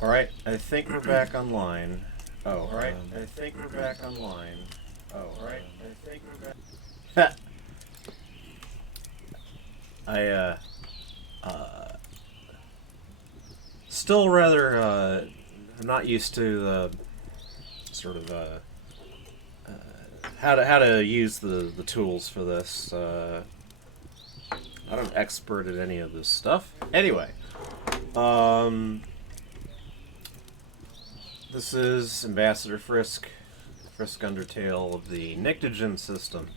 Alright, I think we're back online. Oh, alright, I think we're back online. Oh, alright, I think we're back. Still rather, I'm not used to the sort of, how to use the tools for this. Not an expert at any of this stuff. Anyway, this is Ambassador Frisk Undertale of the Nyctogen system,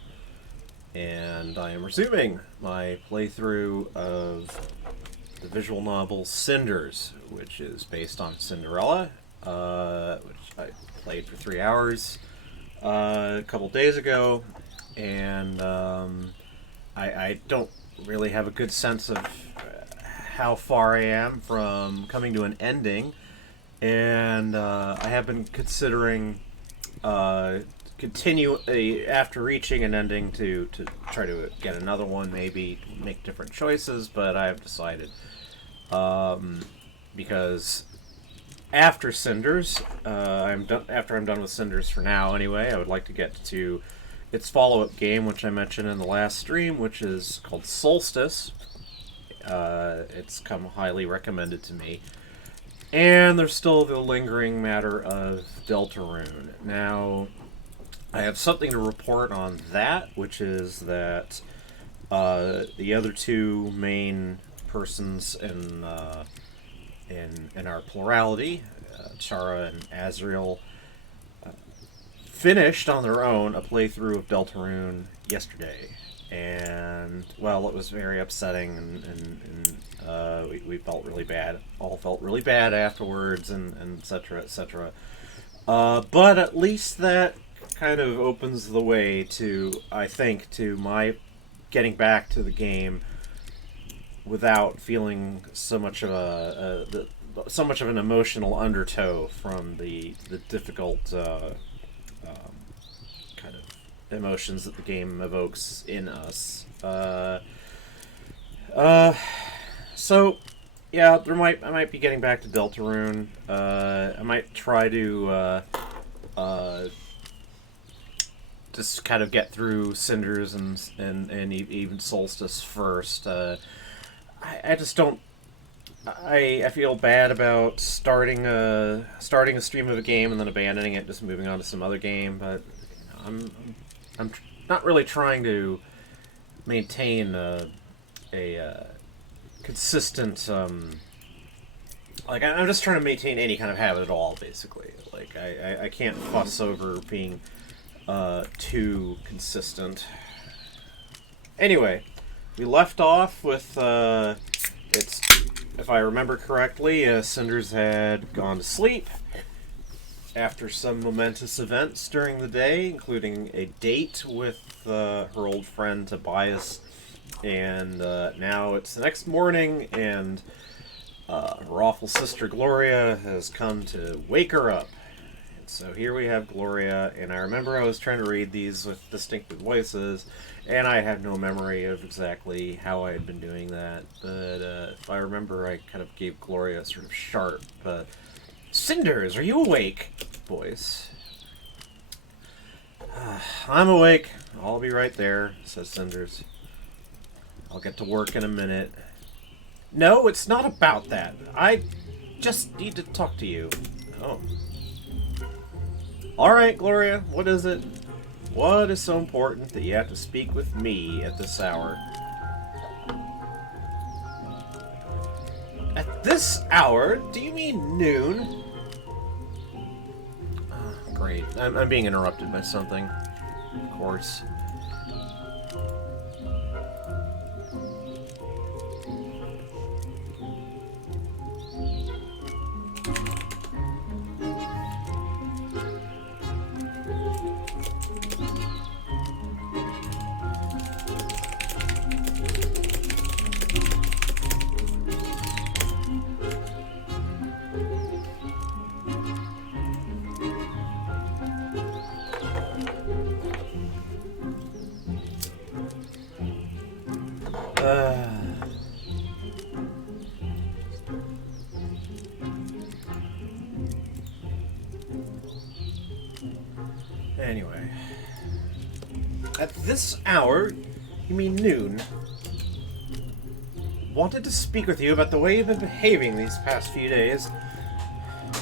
and I am resuming my playthrough of the visual novel Cinders, which is based on Cinderella, which I played for 3 hours a couple days ago, and I don't really have a good sense of how far I am from coming to an ending, and I have been considering continue after reaching an ending to try to get another one, maybe make different choices, but I have decided because after Cinders, after I'm done with Cinders for now anyway, I would like to get to its follow-up game, which I mentioned in the last stream, which is called Solstice. It's come highly recommended to me. And there's still the lingering matter of Deltarune. Now, I have something to report on that, which is that the other two main persons in our plurality, Chara and Azrael, finished on their own a playthrough of Deltarune yesterday, and well, it was very upsetting, and we felt really bad. All felt really bad afterwards, and etc. etc. But at least that kind of opens the way to, I think, to my getting back to the game without feeling so much of an emotional undertow from the difficult kind of emotions that the game evokes in us. So yeah, I might be getting back to Deltarune. I might try to just kind of get through Cinders and even Solstice first. I just don't. I feel bad about starting a stream of a game and then abandoning it, just moving on to some other game. But you know, I'm not really trying to maintain a consistent like I'm just trying to maintain any kind of habit at all, basically. Like I can't fuss over being too consistent. Anyway, we left off with it's, if I remember correctly, Cinders had gone to sleep after some momentous events during the day, including a date with her old friend Tobias, and now it's the next morning, and her awful sister Gloria has come to wake her up. And so here we have Gloria, and I remember I was trying to read these with distinctive voices, and I had no memory of exactly how I had been doing that, but if I remember, I kind of gave Gloria a sort of sharp, Cinders, are you awake? Voice. I'm awake. I'll be right there, says Cinders. I'll get to work in a minute. No, it's not about that. I just need to talk to you. Oh. Alright, Gloria, what is it? What is so important that you have to speak with me at this hour? At this hour? Do you mean noon? Oh, great. I'm being interrupted by something. Of course. Anyway. At this hour? You mean noon? Wanted to speak with you about the way you've been behaving these past few days.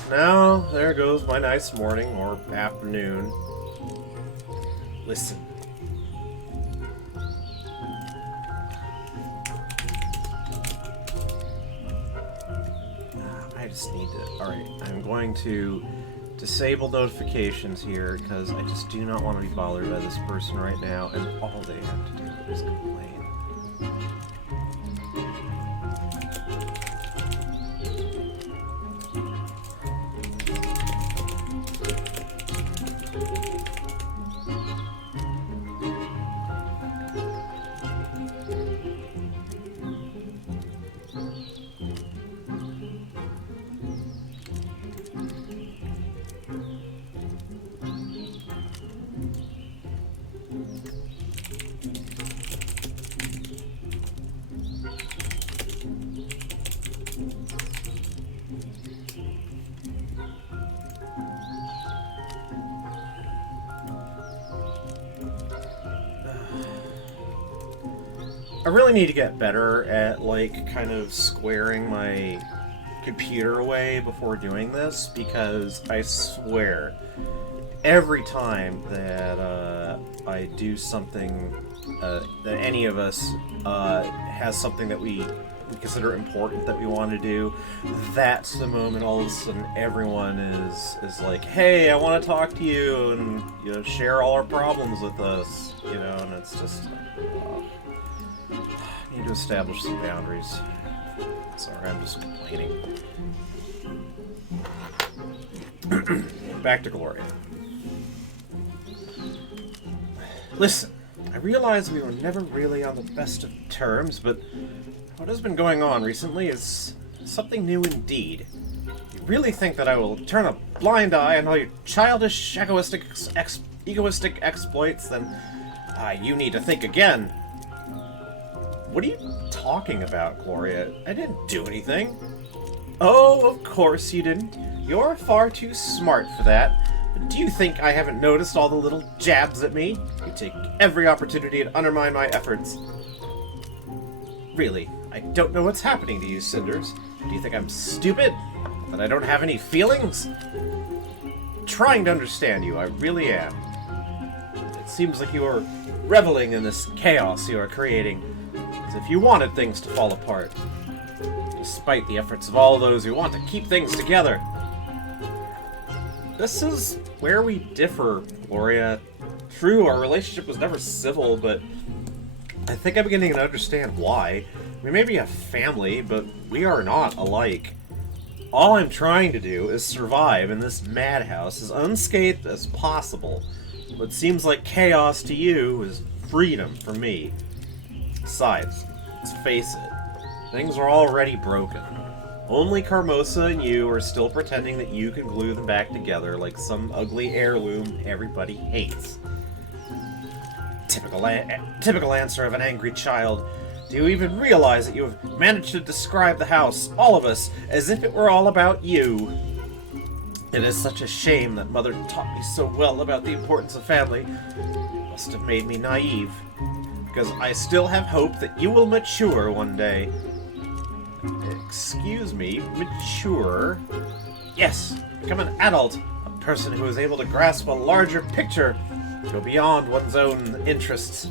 Now, there goes my nice morning or afternoon. Listen. I just need to... Alright, I'm going to disable notifications here because I just do not want to be bothered by this person right now, and all they have to do is complain. I really need to get better at, like, kind of squaring my computer away before doing this, because I swear, every time that I do something, that any of us has something that we consider important that we want to do, that's the moment all of a sudden everyone is like, hey, I want to talk to you, and, you know, share all our problems with us, you know, and it's just like, need to establish some boundaries. Sorry, I'm just complaining. Back to Gloria. Listen, I realize we were never really on the best of terms, but what has been going on recently is something new indeed. You really think that I will turn a blind eye on all your childish, egoistic exploits? Then you need to think again. What are you talking about, Gloria? I didn't do anything. Oh, of course you didn't. You're far too smart for that. But do you think I haven't noticed all the little jabs at me? You take every opportunity to undermine my efforts. Really, I don't know what's happening to you, Cinders. Do you think I'm stupid? That I don't have any feelings? I'm trying to understand you, I really am. It seems like you are reveling in this chaos you are creating, as if you wanted things to fall apart, despite the efforts of all those who want to keep things together. This is where we differ, Gloria. True, our relationship was never civil, but I think I'm beginning to understand why. We may be a family, but we are not alike. All I'm trying to do is survive in this madhouse as unscathed as possible. What seems like chaos to you is freedom for me. Besides, let's face it, things are already broken. Only Carmosa and you are still pretending that you can glue them back together like some ugly heirloom everybody hates. Typical answer of an angry child. Do you even realize that you have managed to describe the house, all of us, as if it were all about you? It is such a shame that Mother taught me so well about the importance of family. It must have made me naive. Because I still have hope that you will mature one day. Excuse me, mature? Yes, become an adult, a person who is able to grasp a larger picture, go beyond one's own interests.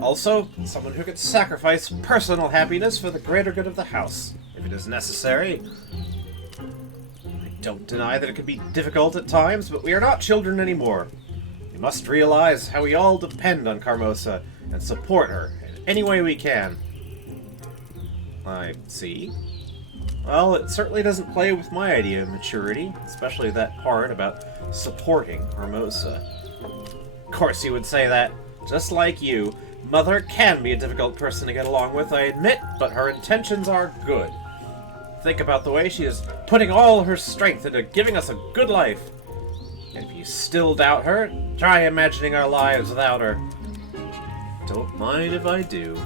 Also, someone who can sacrifice personal happiness for the greater good of the house, if it is necessary. I don't deny that it can be difficult at times, but we are not children anymore. We must realize how we all depend on Carmosa, and support her in any way we can. I see. Well, it certainly doesn't play with my idea of maturity, especially that part about supporting Carmosa. Of course you would say that. Just like you, Mother can be a difficult person to get along with, I admit, but her intentions are good. Think about the way she is putting all her strength into giving us a good life. And if you still doubt her, try imagining our lives without her. Don't mind if I do.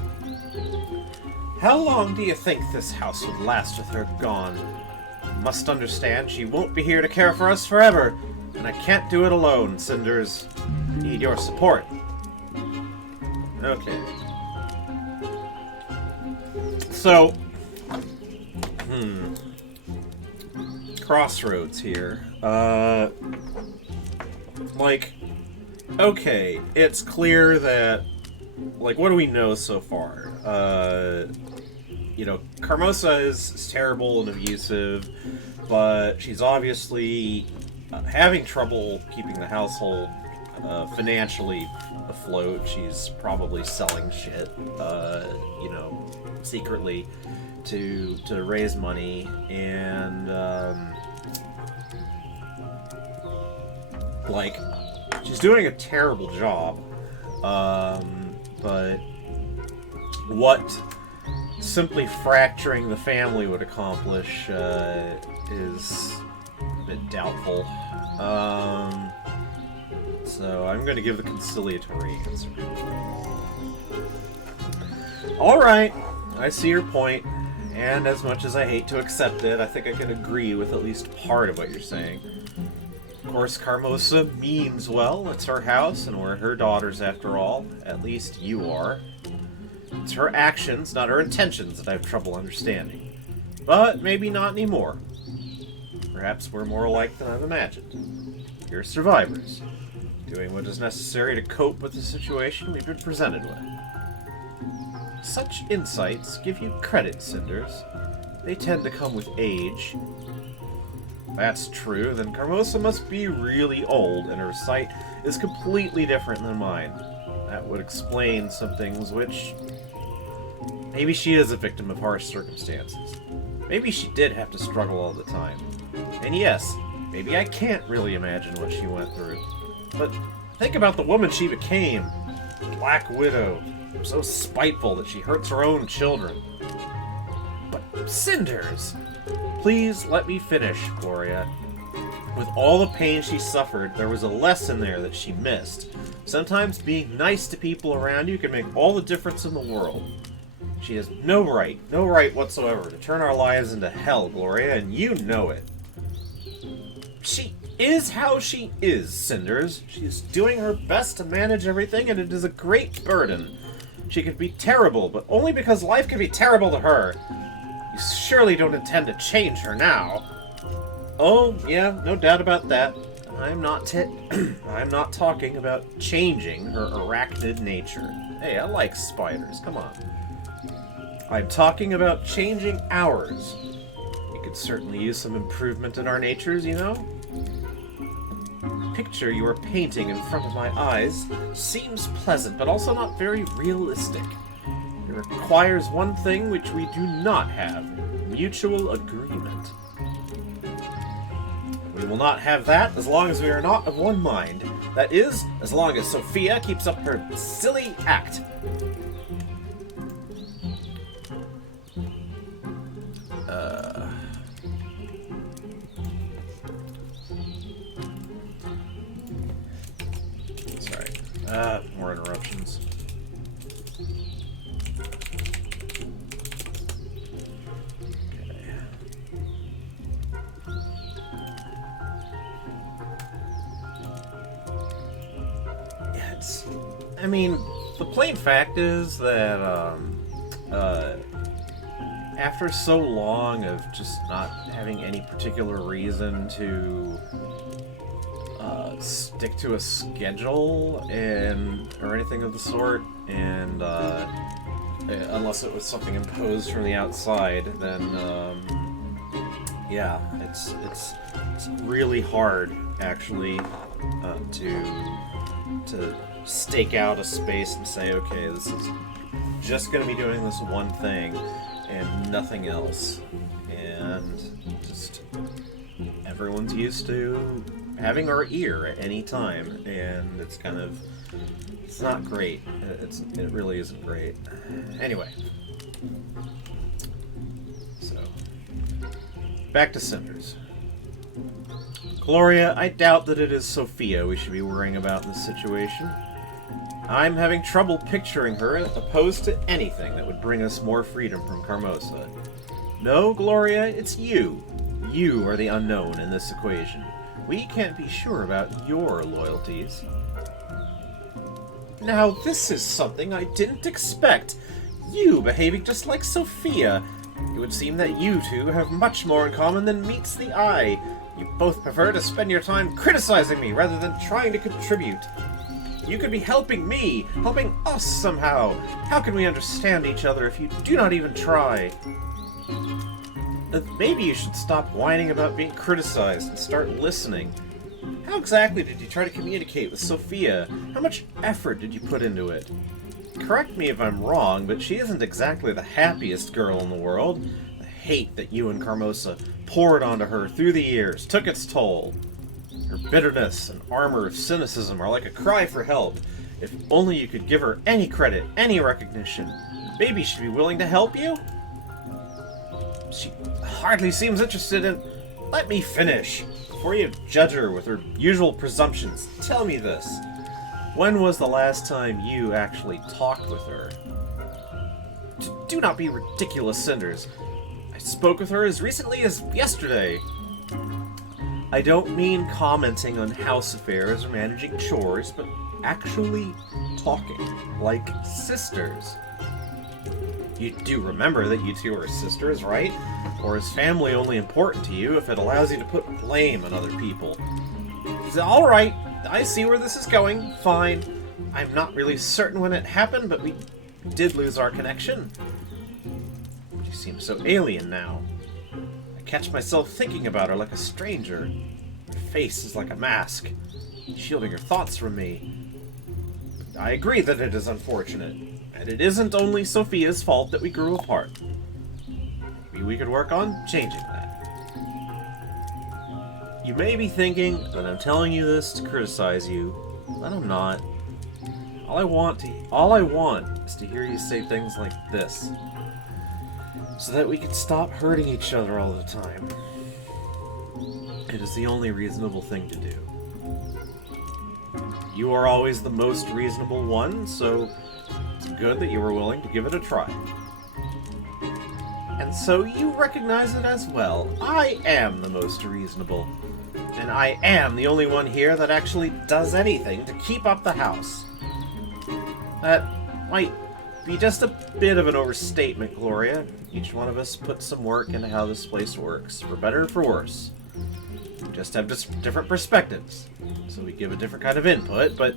How long do you think this house would last with her gone? You must understand she won't be here to care for us forever. And I can't do it alone, Cinders. I need your support. Okay. So, crossroads here. Like, okay, it's clear that, like, what do we know so far? You know, Carmosa is terrible and abusive, but she's obviously having trouble keeping the household financially afloat. She's probably selling shit, you know, secretly to raise money, and like, she's doing a terrible job. But what simply fracturing the family would accomplish is a bit doubtful. So I'm going to give the conciliatory answer. Alright, I see your point, and as much as I hate to accept it, I think I can agree with at least part of what you're saying. Of course, Carmosa means well. It's her house, and we're her daughters after all. At least you are. It's her actions, not her intentions, that I have trouble understanding. But maybe not anymore. Perhaps we're more alike than I've imagined. We're survivors, doing what is necessary to cope with the situation we've been presented with. Such insights give you credit, Cinders. They tend to come with age. If that's true, then Carmosa must be really old, and her sight is completely different than mine. That would explain some things which... Maybe she is a victim of harsh circumstances. Maybe she did have to struggle all the time. And yes, maybe I can't really imagine what she went through. But think about the woman she became. Black Widow. So spiteful that she hurts her own children. But Cinders! Please let me finish, Gloria. With all the pain she suffered, there was a lesson there that she missed. Sometimes being nice to people around you can make all the difference in the world. She has no right whatsoever to turn our lives into hell, Gloria, and you know it. She is how she is, Cinders. She's doing her best to manage everything, and it is a great burden. She could be terrible, but only because life can be terrible to her. You surely don't intend to change her now. Oh, yeah, no doubt about that. I'm not talking about changing her arachnid nature. Hey, I like spiders, come on. I'm talking about changing ours. We could certainly use some improvement in our natures, you know? The picture you are painting in front of my eyes seems pleasant, but also not very realistic. It requires one thing which we do not have: mutual agreement. We will not have that as long as we are not of one mind. That is, as long as Sophia keeps up her silly act. Sorry. More interruptions. I mean, the plain fact is that, after so long of just not having any particular reason to, stick to a schedule or anything of the sort, and, unless it was something imposed from the outside, then, yeah, it's really hard, actually, to stake out a space and say, okay, this is just going to be doing this one thing and nothing else. And just everyone's used to having our ear at any time, and it's not great. It really isn't great. Anyway. So, back to Cinders. Gloria, I doubt that it is Sophia we should be worrying about in this situation. I'm having trouble picturing her opposed to anything that would bring us more freedom from Carmosa. No, Gloria, it's you. You are the unknown in this equation. we can't be sure about your loyalties. Now, this is something I didn't expect. You behaving just like Sophia. It would seem that you two have much more in common than meets the eye. You both prefer to spend your time criticizing me rather than trying to contribute. You could be helping me, helping us somehow. How can we understand each other if you do not even try? Maybe you should stop whining about being criticized and start listening. How exactly did you try to communicate with Sophia? How much effort did you put into it? Correct me if I'm wrong, but she isn't exactly the happiest girl in the world. The hate that you and Carmosa poured onto her through the years took its toll. Her bitterness and armor of cynicism are like a cry for help. If only you could give her any credit, any recognition. Maybe she'd be willing to help you? She hardly seems interested in... Let me finish. Before you judge her with her usual presumptions, tell me this. When was the last time you actually talked with her? Do not be ridiculous, Cinders. I spoke with her as recently as yesterday. I don't mean commenting on house affairs or managing chores, but actually talking, like sisters. You do remember that you two are sisters, right? Or is family only important to you if it allows you to put blame on other people? Alright, I see where this is going. Fine. I'm not really certain when it happened, but we did lose our connection. She seems so alien now. I catch myself thinking about her like a stranger. Her face is like a mask, shielding her thoughts from me. I agree that it is unfortunate, and it isn't only Sophia's fault that we grew apart. Maybe we could work on changing that. You may be thinking that I'm telling you this to criticize you, but I'm not. All I want is to hear you say things like this, so that we can stop hurting each other all the time. It is the only reasonable thing to do. You are always the most reasonable one, so it's good that you were willing to give it a try. And so you recognize it as well. I am the most reasonable. And I am the only one here that actually does anything to keep up the house. That might be just a bit of an overstatement, Gloria. Each one of us puts some work into how this place works, for better or for worse. We just have different perspectives, so we give a different kind of input, but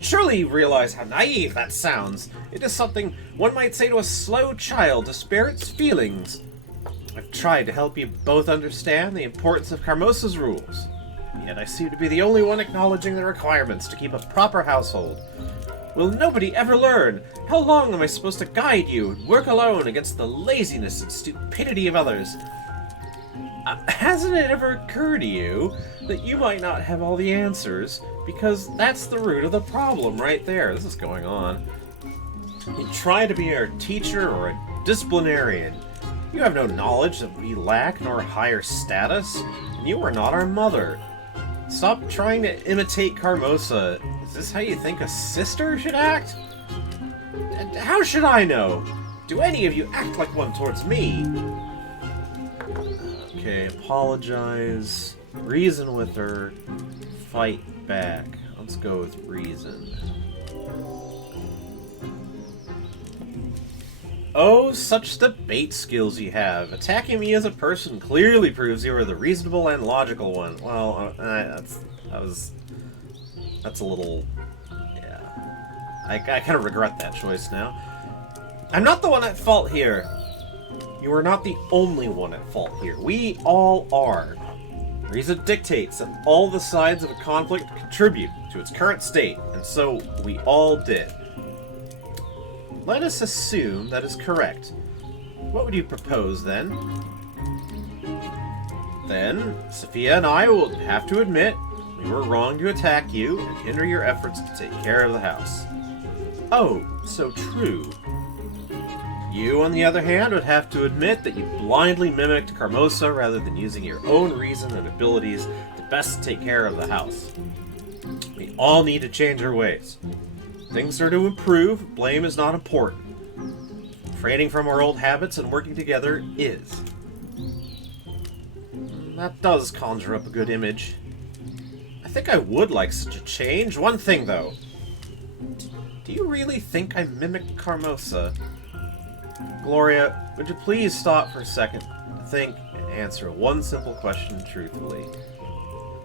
surely you realize how naive that sounds. It is something one might say to a slow child to spare its feelings. I've tried to help you both understand the importance of Carmosa's rules, and yet I seem to be the only one acknowledging the requirements to keep a proper household. Will nobody ever learn? How long am I supposed to guide you and work alone against the laziness and stupidity of others? Hasn't it ever occurred to you that you might not have all the answers, because that's the root of the problem right there? This is going on. You try to be our teacher or a disciplinarian. You have no knowledge that we lack, nor a higher status, and you are not our mother. Stop trying to imitate Carmosa. Is this how you think a sister should act? How should I know? Do any of you act like one towards me? Okay, apologize, reason with her, fight back. Let's go with reason. Oh, such debate skills you have. Attacking me as a person clearly proves you are the reasonable and logical one. Well, that's a little... yeah. I kind of regret that choice now. I'm not the one at fault here. You are not the only one at fault here. We all are. Reason dictates that all the sides of a conflict contribute to its current state, and so we all did. Let us assume that is correct. What would you propose, then? Then, Sophia and I will have to admit we were wrong to attack you and hinder your efforts to take care of the house. Oh, so true. You, on the other hand, would have to admit that you blindly mimicked Carmosa rather than using your own reason and abilities to best take care of the house. We all need to change our ways. Things are to improve, blame is not important. Refraining from our old habits and working together is. That does conjure up a good image. think I would like such a change. One thing, though. Do you really think I mimic Carmosa? Gloria, would you please stop for a second to think and answer one simple question truthfully?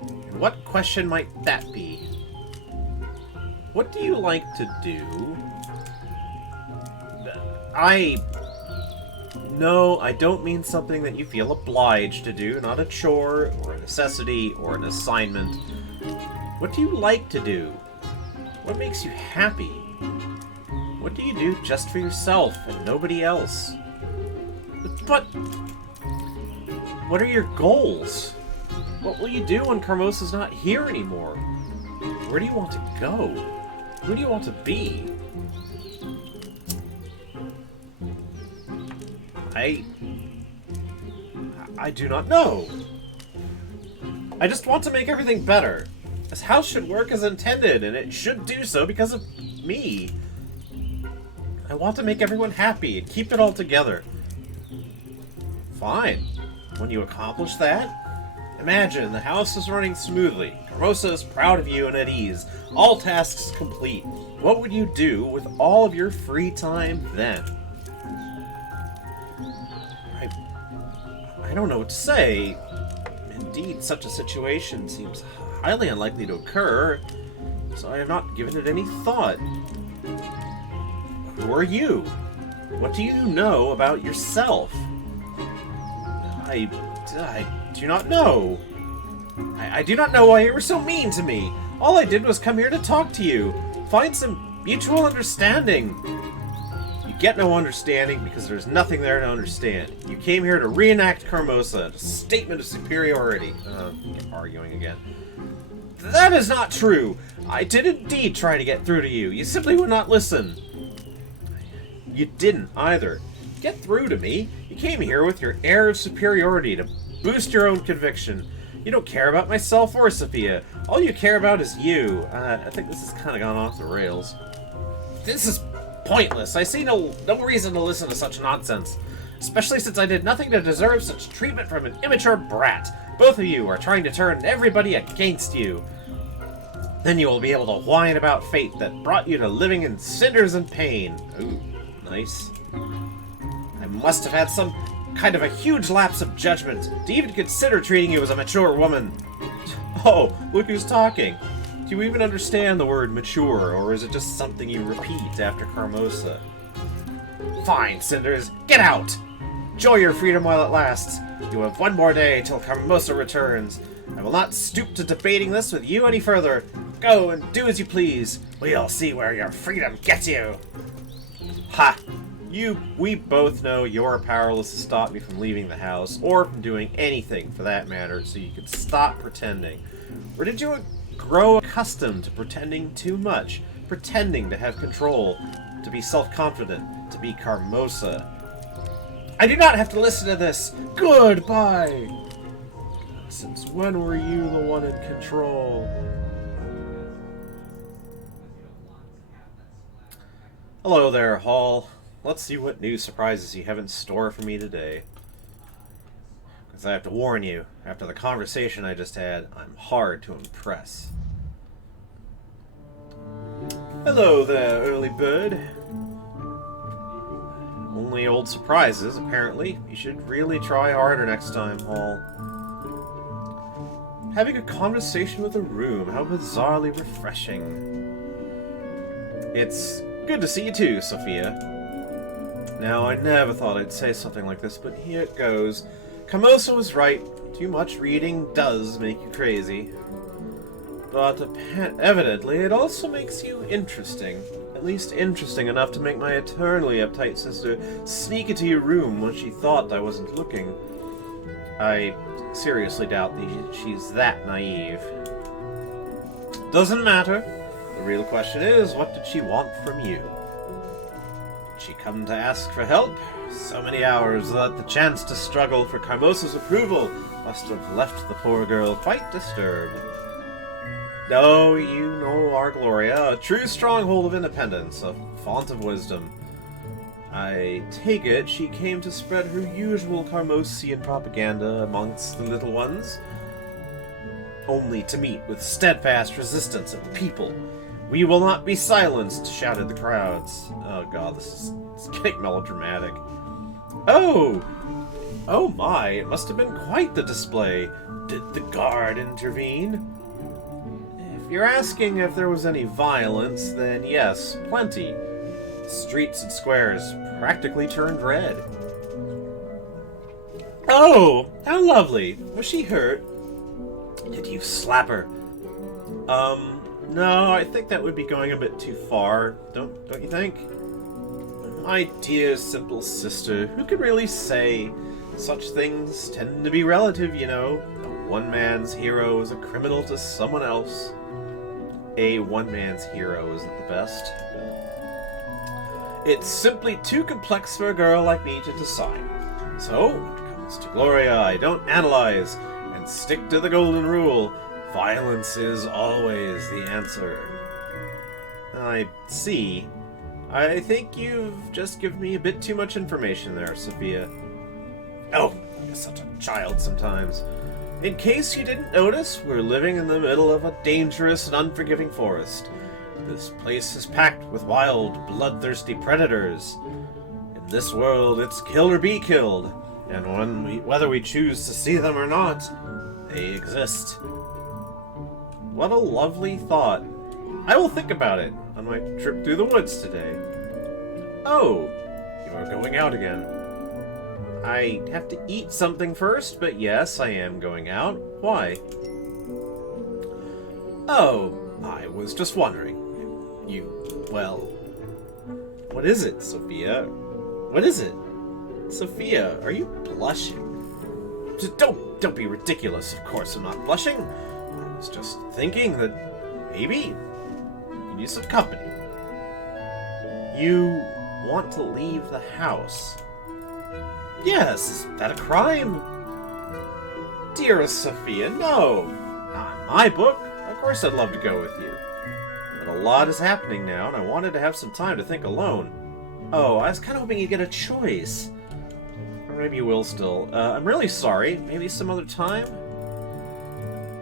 And what question might that be? What do you like to do? No, I don't mean something that you feel obliged to do, not a chore, or a necessity, or an assignment. What do you like to do? What makes you happy? What do you do just for yourself and nobody else? But what are your goals? What will you do when Carmosa's not here anymore? Where do you want to go? Who do you want to be? I do not know. I just want to make everything better. This house should work as intended, and it should do so because of me. I want to make everyone happy and keep it all together. Fine. When you accomplish that, imagine the house is running smoothly. Carmosa is proud of you and at ease. All tasks complete. What would you do with all of your free time then? I don't know what to say. Indeed, such a situation seems highly unlikely to occur, so I have not given it any thought. Who are you? What do you know about yourself? I do not know. I do not know why you were so mean to me. All I did was come here to talk to you. Find some mutual understanding. You get no understanding because there's nothing there to understand. You came here to reenact Carmosa, a statement of superiority. Arguing again. That is not true. I did indeed try to get through to you. You simply would not listen. You didn't either. Get through to me. You came here with your air of superiority to boost your own conviction. You don't care about myself or Sophia. All you care about is you. I think this has kind of gone off the rails. This is pointless. I see no reason to listen to such nonsense. Especially since I did nothing to deserve such treatment from an immature brat. Both of you are trying to turn everybody against you. Then you will be able to whine about fate that brought you to living in cinders and pain. Ooh, nice. I must have had some kind of a huge lapse of judgment to even consider treating you as a mature woman. Oh, look who's talking. Do you even understand the word mature, or is it just something you repeat after Carmosa? Fine, Cinders, get out! Enjoy your freedom while it lasts. You have one more day till Carmosa returns. I will not stoop to debating this with you any further. Go and do as you please. We'll see where your freedom gets you. Ha! We both know you're powerless to stop me from leaving the house, or from doing anything for that matter, so you can stop pretending. Or did you grow accustomed to pretending too much? Pretending to have control, to be self-confident, to be Carmosa? I do not have to listen to this! Goodbye! Since when were you the one in control? Hello there, Hall. Let's see what new surprises you have in store for me today. Because I have to warn you, after the conversation I just had, I'm hard to impress. Hello there, early bird. Only old surprises, apparently. You should really try harder next time, Hall. Having a conversation with a room, how bizarrely refreshing. It's good to see you too, Sophia. Now, I never thought I'd say something like this, but here it goes. Carmosa was right. Too much reading does make you crazy. But evidently, it also makes you interesting. At least interesting enough to make my eternally uptight sister sneak into your room when she thought I wasn't looking. I seriously doubt that she's that naive. Doesn't matter. The real question is, what did she want from you? Did she come to ask for help? So many hours that the chance to struggle for Carmosa's approval must have left the poor girl quite disturbed. No, you know our Gloria, a true stronghold of independence, a font of wisdom. I take it she came to spread her usual Carmosian propaganda amongst the little ones. only to meet with steadfast resistance of the people. We will not be silenced, shouted the crowds. Oh god, it's getting melodramatic. Oh! Oh my, it must have been quite the display. Did the guard intervene? If you're asking if there was any violence, then yes, plenty. The streets and squares practically turned red. Oh, how lovely. Was she hurt? Did you slap her? No, I think that would be going a bit too far. Don't you think? My dear simple sister, who could really say? Such things tend to be relative, you know. One man's hero is a criminal to someone else. A one man's hero isn't the best. It's simply too complex for a girl like me to decide. So, when it comes to Gloria, I don't analyze and stick to the golden rule. Violence is always the answer. I see. I think you've just given me a bit too much information there, Sophia. Oh, you're such a child sometimes. In case you didn't notice, we're living in the middle of a dangerous and unforgiving forest. This place is packed with wild, bloodthirsty predators. In this world, it's kill or be killed, and whether we choose to see them or not, they exist. What a lovely thought. I will think about it on my trip through the woods today. Oh, you are going out again. I have to eat something first, but yes, I am going out. Why? Oh, I was just wondering. Well... What is it, Sophia? What is it? Sophia, are you blushing? Just don't be ridiculous. Of course I'm not blushing. I was just thinking that maybe you could use some company. You want to leave the house? Yes, is that a crime? Dearest Sophia, no. Not in my book. Of course I'd love to go with you. But a lot is happening now, and I wanted to have some time to think alone. Oh, I was kind of hoping you'd get a choice. Or maybe you will still. I'm really sorry. Maybe some other time?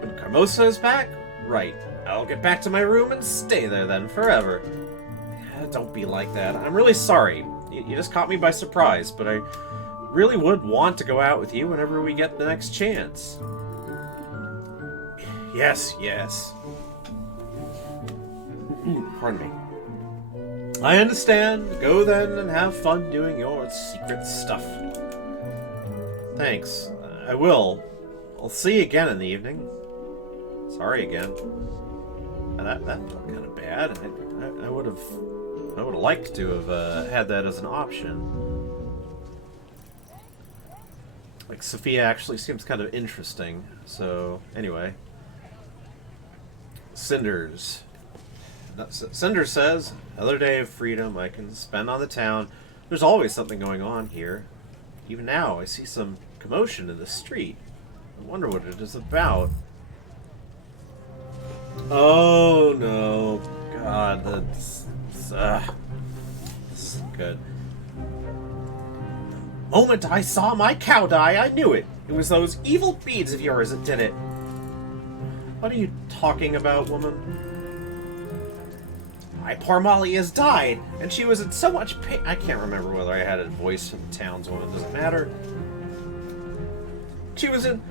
When Carmosa is back? Right. I'll get back to my room and stay there then, forever. Don't be like that. I'm really sorry. You just caught me by surprise, but I really would want to go out with you whenever we get the next chance. Yes. Pardon me. I understand. Go then and have fun doing your secret stuff. Thanks. I will. I'll see you again in the evening. Sorry again. That felt kind of bad. I would have liked to have had that as an option. Like, Sophia actually seems kind of interesting. So, anyway. Cinders. Cinders says, another day of freedom I can spend on the town. There's always something going on here. Even now, I see some commotion in the street. I wonder what it is about. Oh, no. God, this isn't good. The moment I saw my cow die, I knew it. It was those evil beads of yours that did it. What are you talking about, woman? My poor Molly has died, and she was in so much pain. I can't remember whether I had a voice from the townswoman. Does it matter? She was in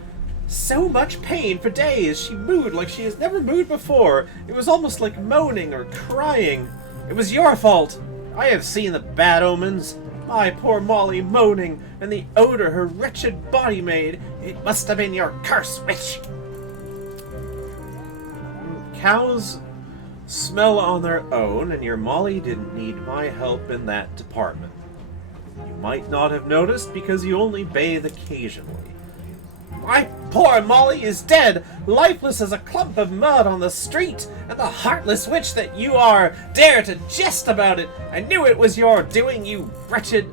so much pain for days. She mooed like she has never mooed before. It was almost like moaning or crying. It was your fault. I have seen the bad omens. My poor Molly moaning, and the odor her wretched body made. It must have been your curse, witch. Cows smell on their own, and your Molly didn't need my help in that department. You might not have noticed because you only bathe occasionally. My poor Molly is dead, lifeless as a clump of mud on the street, and the heartless witch that you are dare to jest about it. I knew it was your doing, you wretched...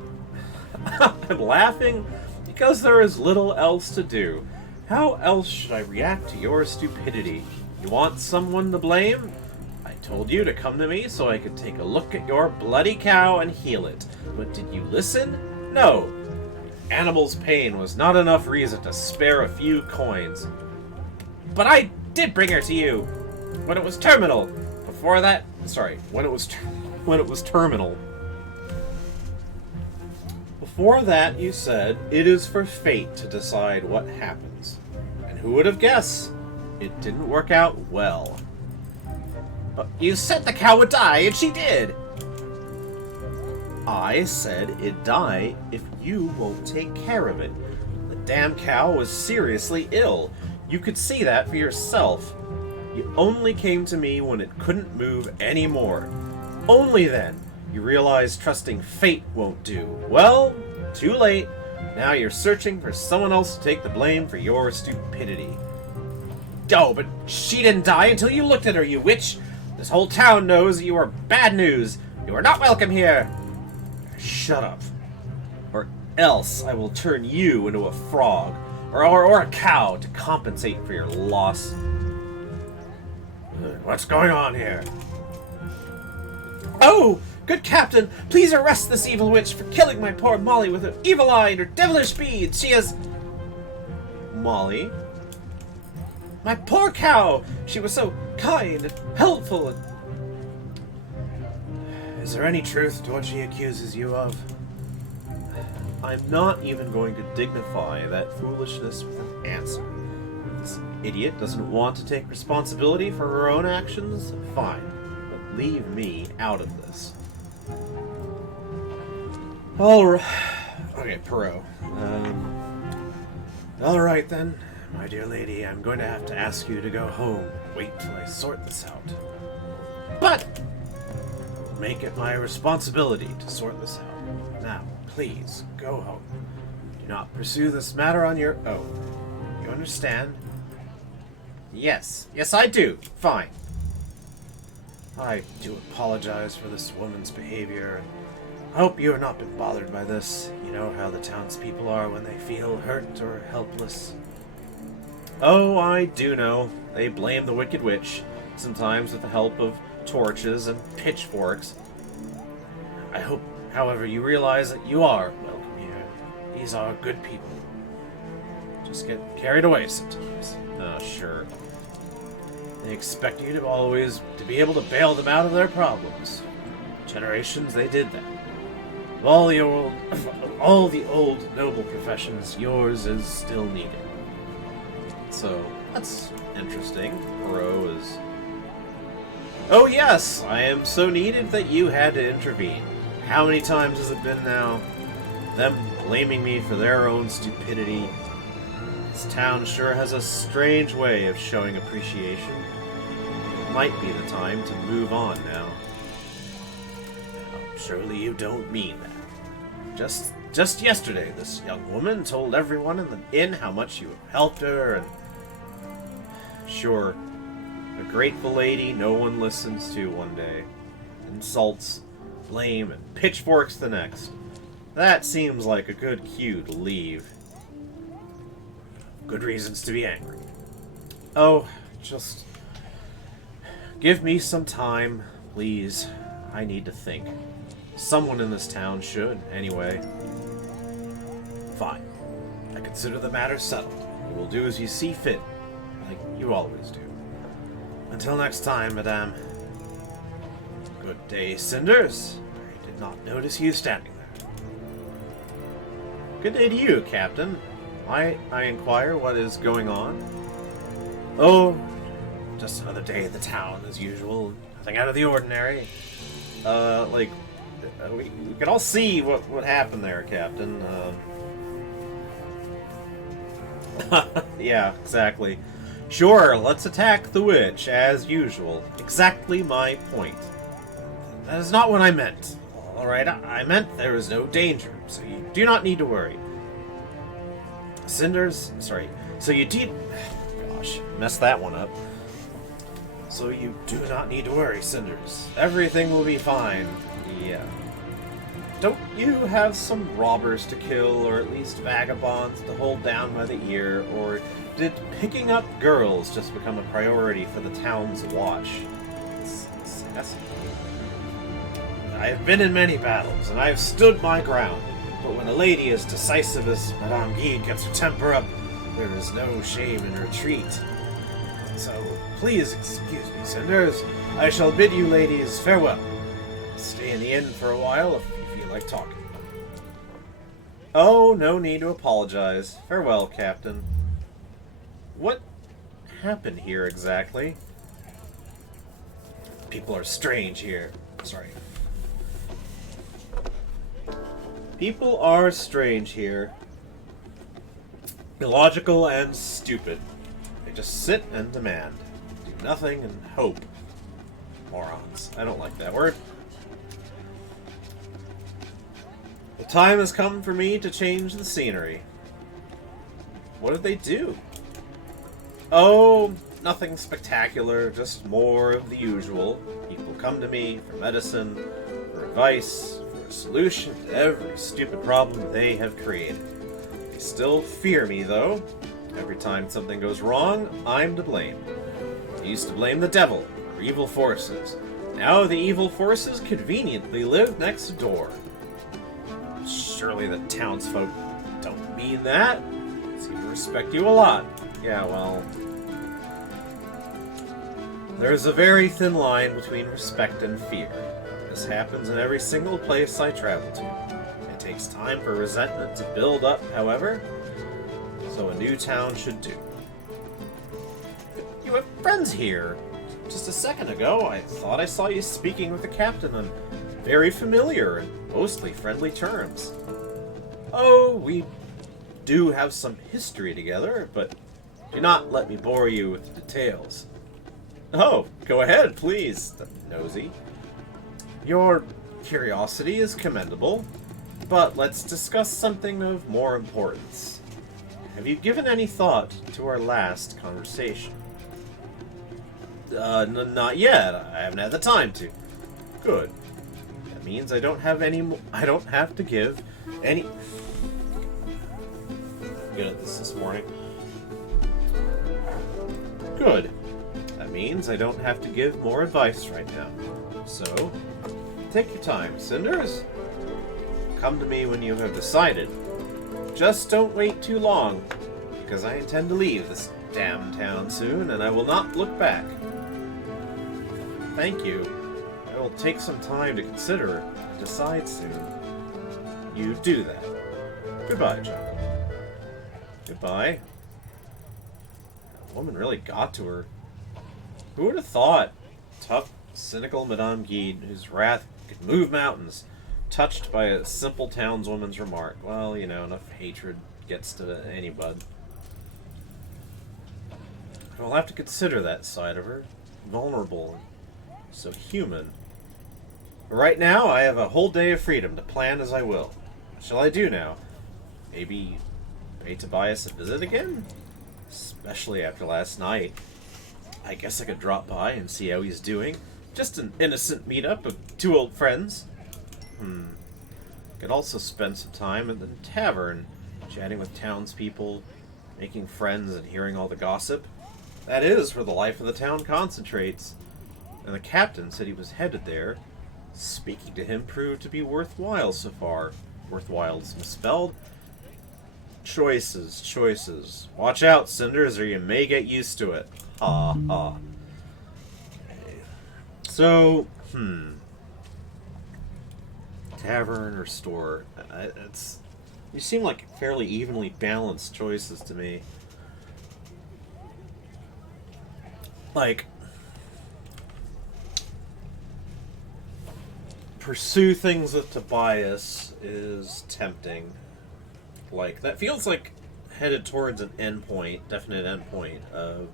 I'm laughing because there is little else to do. How else should I react to your stupidity? You want someone to blame? I told you to come to me so I could take a look at your bloody cow and heal it. But did you listen? No. Animal's pain was not enough reason to spare a few coins. But I did bring her to you when it was terminal. Before that, sorry, when it was terminal. Before that, you said, it is for fate to decide what happens. And who would have guessed? It didn't work out well. But you said the cow would die, and she did! I said it'd die if you won't take care of it. The damn cow was seriously ill. You could see that for yourself. You only came to me when it couldn't move anymore. Only then, you realized trusting fate won't do. Well, too late. Now you're searching for someone else to take the blame for your stupidity. Oh, but she didn't die until you looked at her, you witch! This whole town knows that you are bad news. You are not welcome here. Shut up. Or else I will turn you into a frog. Or a cow to compensate for your loss. What's going on here? Oh! Good Captain, please arrest this evil witch for killing my poor Molly with her evil eye and her devilish beads. She is... Molly? My poor cow! She was so kind and helpful and... Is there any truth to what she accuses you of? I'm not even going to dignify that foolishness with an answer. If this idiot doesn't want to take responsibility for her own actions, fine. But leave me out of this. Alright. Okay, Perot. Alright then, my dear lady, I'm going to have to ask you to go home. Wait till I sort this out. But! Make it my responsibility to sort this out. Now, please, go home. Do not pursue this matter on your own. You understand? Yes. Yes, I do. Fine. I do apologize for this woman's behavior, and I hope you have not been bothered by this. You know how the townspeople are when they feel hurt or helpless. Oh, I do know. They blame the Wicked Witch, sometimes with the help of torches and pitchforks. I hope, however, you realize that you are welcome here. These are good people. Just get carried away sometimes. Sure. They expect you to always be able to bail them out of their problems. Generations they did that. Of all the old noble professions, yours is still needed. So that's interesting. Perot is... Oh yes, I am so needed that you had to intervene. How many times has it been now? Them blaming me for their own stupidity. This town sure has a strange way of showing appreciation. It might be the time to move on now. Surely you don't mean that. Just yesterday, this young woman told everyone in the inn how much you have helped her, and... Sure, a grateful lady no one listens to one day. Insults, blame, and pitchforks the next. That seems like a good cue to leave. Good reasons to be angry. Oh, just... give me some time, please. I need to think. Someone in this town should, anyway. Fine. I consider the matter settled. You will do as you see fit, like you always do. Until next time, madame. Good day, Cinders. I did not notice you standing there. Good day to you, Captain. I inquire what is going on. Oh, just another day in the town, as usual. Nothing out of the ordinary. We can all see what happened there, Captain. Yeah, exactly. Sure, let's attack the witch, as usual. Exactly my point. That is not what I meant. Alright, I meant there is no danger, so you do not need to worry. Cinders, sorry, so you did... Gosh, messed that one up. So you do not need to worry, Cinders. Everything will be fine. Yeah. Don't you have some robbers to kill, or at least vagabonds to hold down by the ear, or did picking up girls just become a priority for the town's watch? I have been in many battles, and I have stood my ground, but when a lady as decisive as Madame Guide gets her temper up, there is no shame in retreat. So, please excuse me, Cinders. I shall bid you ladies farewell. Stay in the inn for a while if you feel like talking. Oh, no need to apologize. Farewell, Captain. What happened here exactly? People are strange here. Sorry. People are strange here. Illogical and stupid. They just sit and demand. Do nothing and hope. Morons. I don't like that word. The time has come for me to change the scenery. What did they do? Oh, nothing spectacular, just more of the usual. People come to me for medicine, for advice, for a solution to every stupid problem they have created. They still fear me, though. Every time something goes wrong, I'm to blame. They used to blame the devil, or evil forces. Now the evil forces conveniently live next door. Surely the townsfolk don't mean that. Seem to respect you a lot. Yeah, well... There's a very thin line between respect and fear. This happens in every single place I travel to. It takes time for resentment to build up, however, so a new town should do. You have friends here. Just a second ago, I thought I saw you speaking with the captain on very familiar and mostly friendly terms. Oh, we do have some history together, but do not let me bore you with the details. Oh, go ahead, please, nosy. Your curiosity is commendable, but let's discuss something of more importance. Have you given any thought to our last conversation? Not yet. I haven't had the time to. Good. That means I don't have to give any... Good at this morning. Good. That means I don't have to give more advice right now. So, take your time, Cinders. Come to me when you have decided. Just don't wait too long, because I intend to leave this damn town soon, and I will not look back. Thank you. I will take some time to consider and decide soon. You do that. Goodbye, John. Goodbye. That woman really got to her. Who would have thought? Tough, cynical Madame Guide, whose wrath could move mountains, touched by a simple townswoman's remark. Well, you know, enough hatred gets to anybody. I'll have to consider that side of her. Vulnerable, so human. But right now, I have a whole day of freedom to plan as I will. What shall I do now? Maybe pay Tobias a visit again? Especially after last night. I guess I could drop by and see how he's doing. Just an innocent meetup of two old friends. Could also spend some time at the tavern, chatting with townspeople, making friends and hearing all the gossip. That is where the life of the town concentrates. And the captain said he was headed there. Speaking to him proved to be worthwhile so far. Worthwhile is misspelled. Choices, choices. Watch out, Cinders, or you may get used to it. Ha ha. So, tavern or store? You seem like fairly evenly balanced choices to me. Like, pursue things with Tobias is tempting. Like, that feels like headed towards an endpoint, definite endpoint of,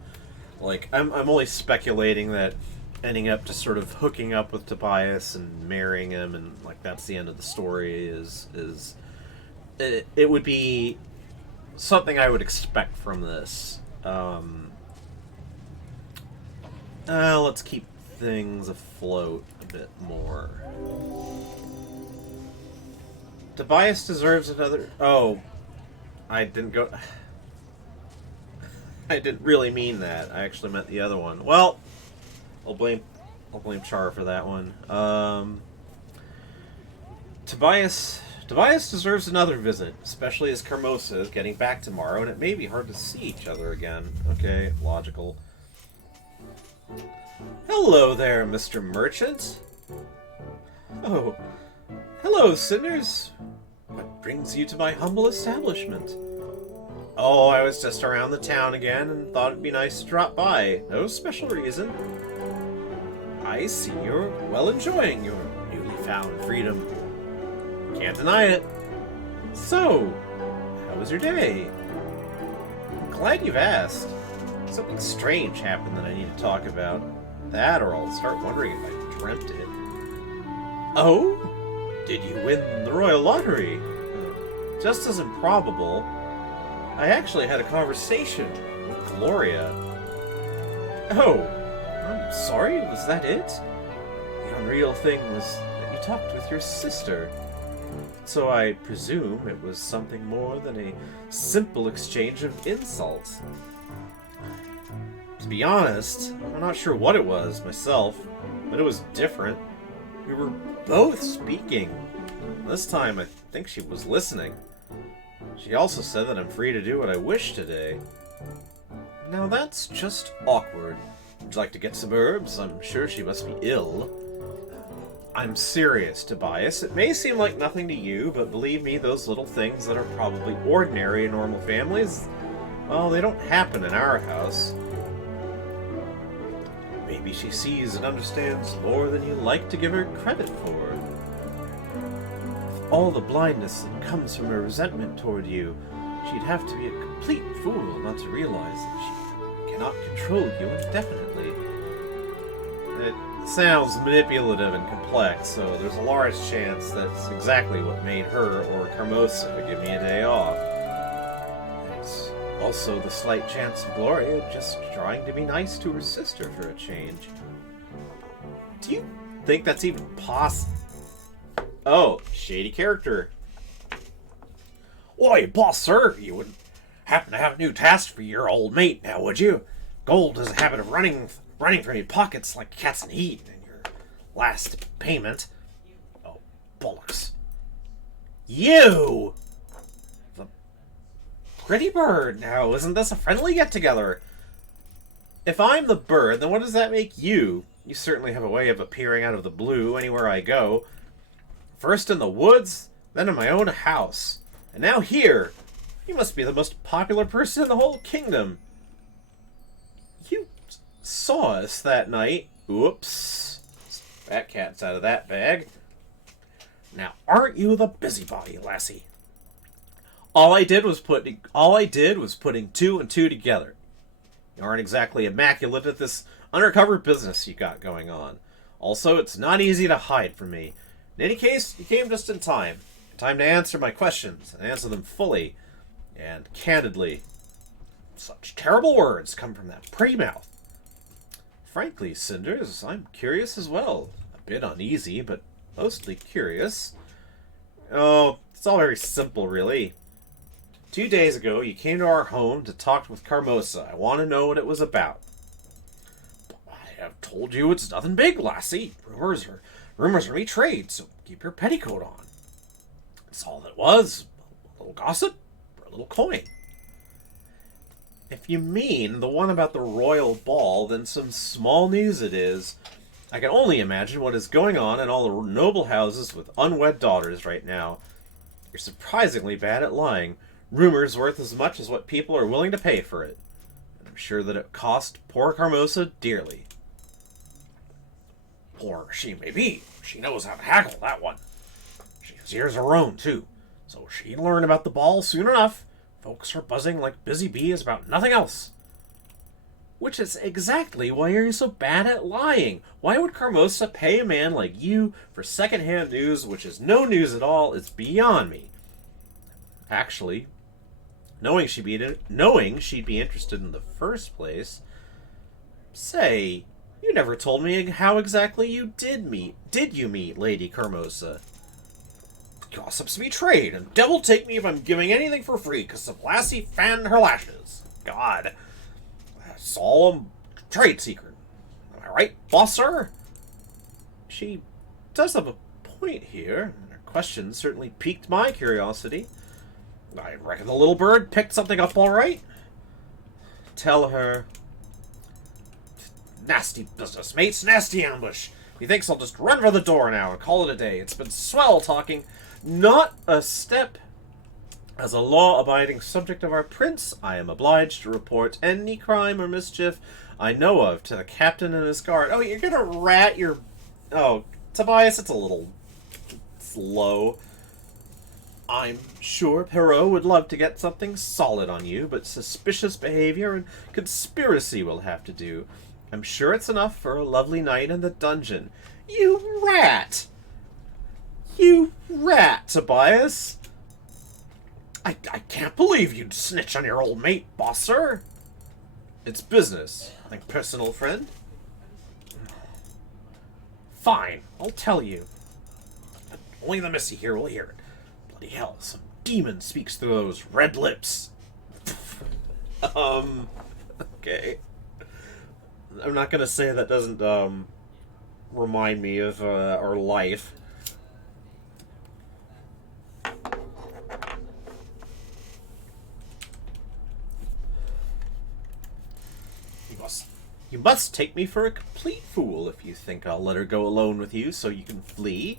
like, I'm only speculating that ending up just sort of hooking up with Tobias and marrying him, and like that's the end of the story. It would be something I would expect from this. Let's keep things afloat a bit more. Tobias deserves another... Oh, I didn't go... I didn't really mean that. I actually meant the other one. Well, I'll blame Char for that one. Tobias deserves another visit, especially as Carmosa is getting back tomorrow, and it may be hard to see each other again. Okay, logical. Hello there, Mr. Merchant. Oh, hello, Cinders. What brings you to my humble establishment? Oh, I was just around the town again and thought it'd be nice to drop by. No special reason. I see you're well enjoying your newly found freedom. Can't deny it. So, how was your day? I'm glad you've asked. Something strange happened that I need to talk about. That, or I'll start wondering if I dreamt it. Oh? Did you win the royal lottery? Just as improbable, I actually had a conversation with Gloria. Oh, I'm sorry, was that it? The unreal thing was that you talked with your sister. So I presume it was something more than a simple exchange of insults. To be honest, I'm not sure what it was myself, but it was different. We were both speaking. This time, I think she was listening. She also said that I'm free to do what I wish today. Now that's just awkward. Would you like to get some herbs? I'm sure she must be ill. I'm serious, Tobias. It may seem like nothing to you, but believe me, those little things that are probably ordinary in normal families, well, they don't happen in our house. Maybe she sees and understands more than you like to give her credit for. With all the blindness that comes from her resentment toward you, she'd have to be a complete fool not to realize that she cannot control you indefinitely. It sounds manipulative and complex, so there's a large chance that's exactly what made her or Carmosa give me a day off. There's also the slight chance of Gloria just trying to be nice to her sister for a change. Do you think that's even possible? Oh, shady character. Why, boss, sir, you wouldn't happen to have a new task for your old mate now, would you? Gold has a habit of running from your pockets like cats in heat in your last payment. Oh, bollocks. You! The pretty bird. Now, isn't this a friendly get-together? If I'm the bird, then what does that make you? You certainly have a way of appearing out of the blue anywhere I go. First in the woods, then in my own house. And now here. You must be the most popular person in the whole kingdom. You saw us that night. Oops. That cat's out of that bag. Now, aren't you the busybody, lassie? All I did was putting two and two together. You aren't exactly immaculate at this undercover business you got going on. Also, it's not easy to hide from me. In any case, you came just in time. Time to answer my questions, and answer them fully and candidly. Such terrible words come from that pretty mouth. Frankly, Cinders, I'm curious as well. A bit uneasy, but mostly curious. Oh, it's all very simple, really. 2 days ago, you came to our home to talk with Carmosa. I want to know what it was about. I have told you it's nothing big, lassie. Rumors are me trade, so keep your petticoat on. That's all it was. A little gossip, or a little coin. If you mean the one about the royal ball, then some small news it is. I can only imagine what is going on in all the noble houses with unwed daughters right now. You're surprisingly bad at lying. Rumors worth as much as what people are willing to pay for it. And I'm sure that it cost poor Carmosa dearly. Poor she may be. She knows how to haggle, that one. She has ears of her own, too. So she'd learn about the ball soon enough. Folks are buzzing like busy bees about nothing else. Which is exactly why you're so bad at lying. Why would Carmosa pay a man like you for secondhand news, which is no news at all? It's beyond me. Actually, knowing she'd be interested in the first place. Say, you never told me how exactly you did you meet Lady Carmosa? Gossips be trade, and devil take me if I'm giving anything for free, 'cause some lassie fanned her lashes. God. That's all a trade secret. Am I right, boss, sir? She does have a point here, and her question certainly piqued my curiosity. I reckon the little bird picked something up all right. Tell her... Nasty business, mates. Nasty ambush. He thinks I'll just run for the door now and call it a day. It's been swell talking. Not a step. As a law-abiding subject of our prince, I am obliged to report any crime or mischief I know of to the captain and his guard. Oh, you're gonna rat your... Oh, Tobias, it's a little slow. I'm sure Perrault would love to get something solid on you, but suspicious behavior and conspiracy will have to do. I'm sure it's enough for a lovely night in the dungeon. You rat! You rat, Tobias! I can't believe you'd snitch on your old mate, boss sir. It's business, like personal friend. Fine, I'll tell you. But only the missy here will hear it. Bloody hell, some demon speaks through those red lips. Okay. I'm not gonna say that doesn't, remind me of, our life. You must take me for a complete fool if you think I'll let her go alone with you so you can flee.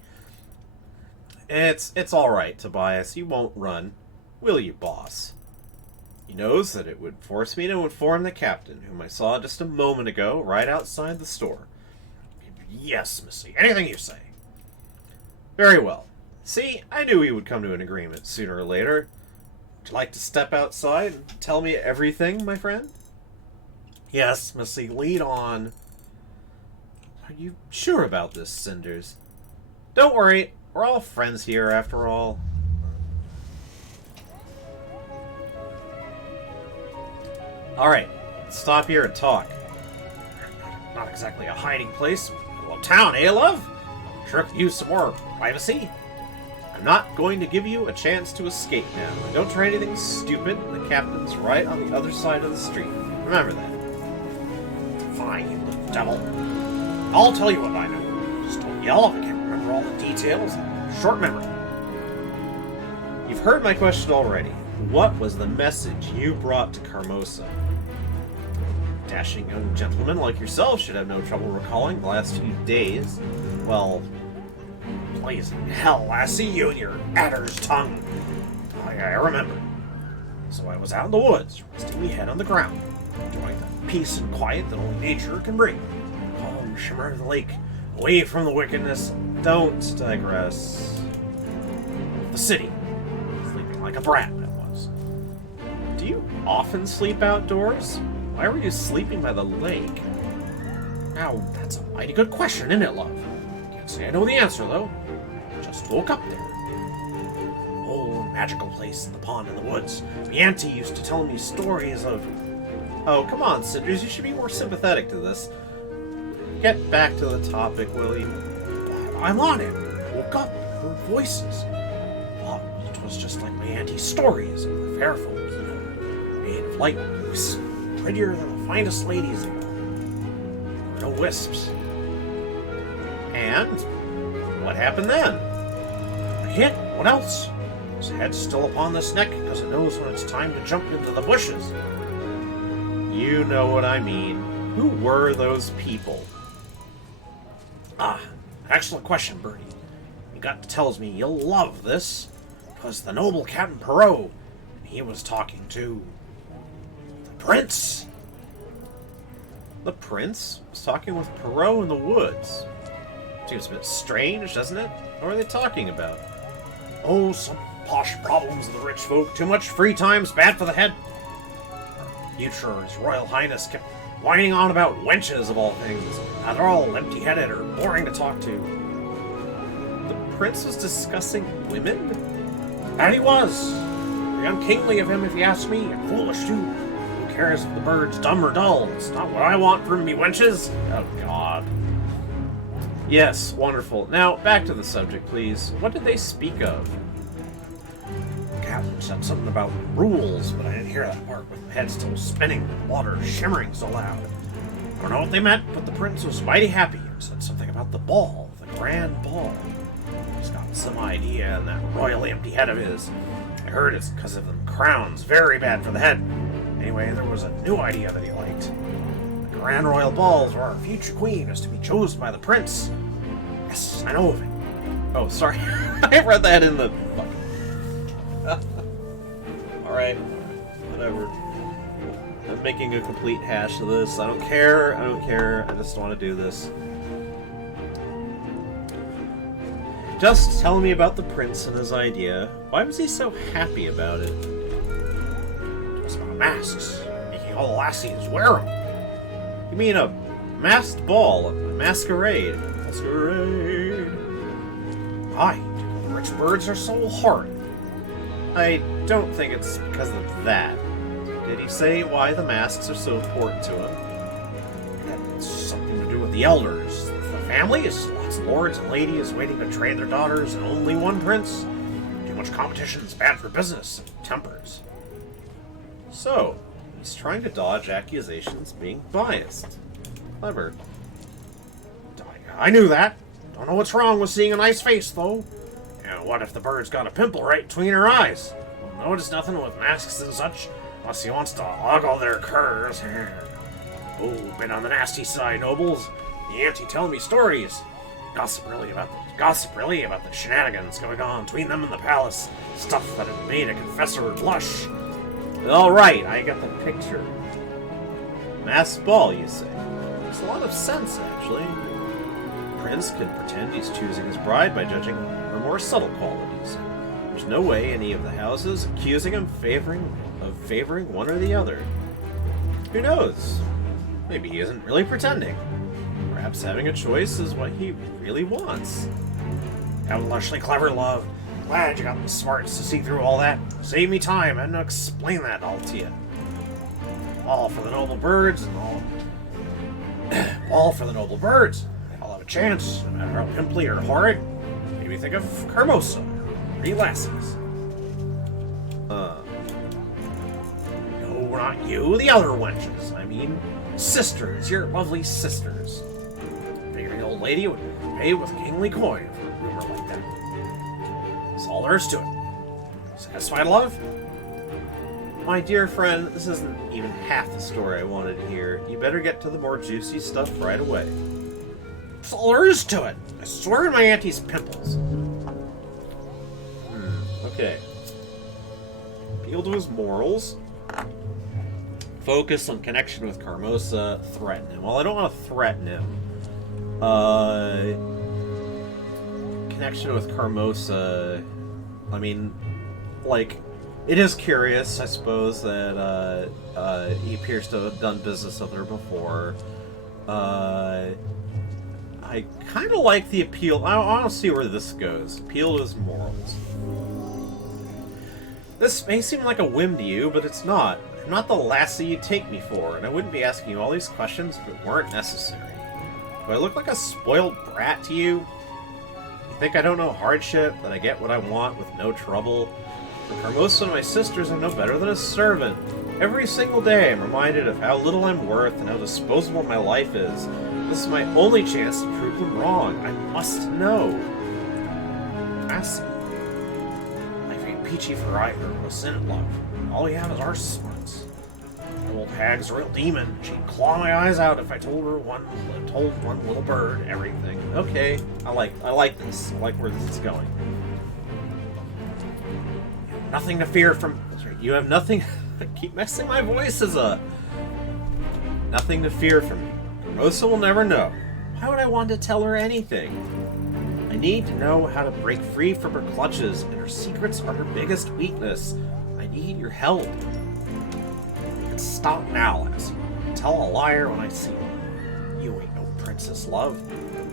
It's all right, Tobias. You won't run. Will you, boss? He knows that it would force me to inform the captain, whom I saw just a moment ago right outside the store. Yes, missy. Anything you say. Very well. See, I knew we would come to an agreement sooner or later. Would you like to step outside and tell me everything, my friend? Yes, missy, lead on. Are you sure about this, Cinders? Don't worry, we're all friends here, after all. Alright, let's stop here and talk. Not exactly a hiding place. A little town, eh, love? Sure could use some more privacy. I'm not going to give you a chance to escape now. Don't try anything stupid. The captain's right on the other side of the street. Remember that. Fine, you little devil. I'll tell you what I know. Just don't yell if I can't remember all the details. Short memory. You've heard my question already. What was the message you brought to Carmosa? Dashing young gentlemen like yourself should have no trouble recalling the last few days. Well, blazing hell, lassie, you and your adder's tongue. I remember. So I was out in the woods, resting me head on the ground, enjoying the peace and quiet that only nature can bring. The calm shimmer of the lake, away from the wickedness. Don't digress. The city, sleeping like a brat, I was. Do you often sleep outdoors? Why were you sleeping by the lake? Now, that's a mighty good question, isn't it, love? Can't say I know the answer, though. Just woke up there. Old magical place in the pond in the woods. My auntie used to tell me stories of... Oh, come on, Cinders, you should be more sympathetic to this. Get back to the topic, will you? I'm on it. Woke up, heard voices. Thought it was just like my auntie's stories of the fair folk, you know, made of light, prettier than the finest ladies. There were no wisps. And what happened then? A hit. What else? His head's still upon this neck because it knows when it's time to jump into the bushes. You know what I mean. Who were those people? Ah, excellent question, Bertie. Your gut tells me you'll love this. It was the noble Captain Perrault. He was talking to... the prince. The prince was talking with Perrault in the woods. Seems a bit strange, doesn't it? What are they talking about? Oh, some posh problems of the rich folk. Too much free time's bad for the head. Future, His Royal Highness kept whining on about wenches of all things. Now they're all empty-headed or boring to talk to. The prince was discussing women? That he was. Very unkingly of him, if you ask me, and foolish too. Who cares if the bird's dumb or dull? It's not what I want from me wenches. Oh, God. Yes, wonderful. Now, back to the subject, please. What did they speak of? The captain said something about rules, but I didn't hear that part with my head still spinning and the water shimmering so loud. I don't know what they meant, but the prince was mighty happy and said something about the ball, the grand ball. He's got some idea in that royal empty head of his. I heard it's because of them crowns, very bad for the head. Anyway, there was a new idea that he liked. The grand royal balls where our future queen is to be chosen by the prince. Yes, I know of it. Oh, sorry. I read that in the... Alright. Whatever. I'm making a complete hash of this. I don't care. I don't care. I just want to do this. Just tell me about the prince and his idea. Why was he so happy about it? It's about masks. Making all the lassies wear them. You mean a masked ball? A masquerade? Masquerade. Why? The rich birds are so hard. I don't think it's because of that. Did he say why the masks are so important to him? It's something to do with the elders. The family is lots of lords and ladies waiting to trade their daughters and only one prince. Too much competition is bad for business and tempers. So, he's trying to dodge accusations being biased. Clever. I knew that. Don't know what's wrong with seeing a nice face, though. And what if the bird's got a pimple right between her eyes? Well, notice nothing with masks and such, unless he wants to ogle their curs. Oh, been on the nasty side, nobles. The auntie telling me stories. Gossip really about the shenanigans going on between them and the palace. Stuff that had made a confessor blush. Alright, I got the picture. Masked ball, you say? Makes a lot of sense, actually. Prince can pretend he's choosing his bride by judging her more subtle qualities. There's no way any of the houses accusing him of favoring one or the other. Who knows? Maybe he isn't really pretending. Perhaps having a choice is what he really wants. Helplishly clever, love. Glad you got the smarts to see through all that. Save me time and explain that all to you. All for the noble birds and all. All for the noble birds. I'll have a chance, no matter how pimply or horrid. Maybe think of Carmosa, or lassies. No, not you, the other wenches. I mean, sisters, your lovely sisters. Figuring the old lady would pay with kingly coin for a rumor like that. That's all there is to it. Satisfied, love? My dear friend, this isn't even half the story I wanted to hear. You better get to the more juicy stuff right away. That's all there is to it. I swear on my auntie's pimples. Okay. Appeal to his morals. Focus on connection with Carmosa. Threaten him. Well, I don't want to threaten him. Connection with Carmosa. I mean, like, it is curious, I suppose, that he appears to have done business with her before. I kind of like the appeal. I want to see where this goes. Appeal to his morals. This may seem like a whim to you, but it's not. I'm not the lassie you take me for, and I wouldn't be asking you all these questions if it weren't necessary. Do I look like a spoiled brat to you? You think I don't know hardship, that I get what I want with no trouble? For Carmosa and my sisters, I'm no better than a servant. Every single day I'm reminded of how little I'm worth and how disposable my life is. This is my only chance to prove them wrong. I must know. Lassie. Life ain't peachy for either of us, in it, love. All we have is our smarts. The old hag's a real demon. She'd claw my eyes out if I told one little bird everything. Okay, I like this. I like where this is going. You have nothing to fear from. That's right. You have nothing. I keep messing my voice as a. Nothing to fear from me. Rosa will never know. Why would I want to tell her anything? I need to know how to break free from her clutches, and her secrets are her biggest weakness. I need your help. You can stop now, Lassie. Tell a liar when I see one. You ain't no princess, love.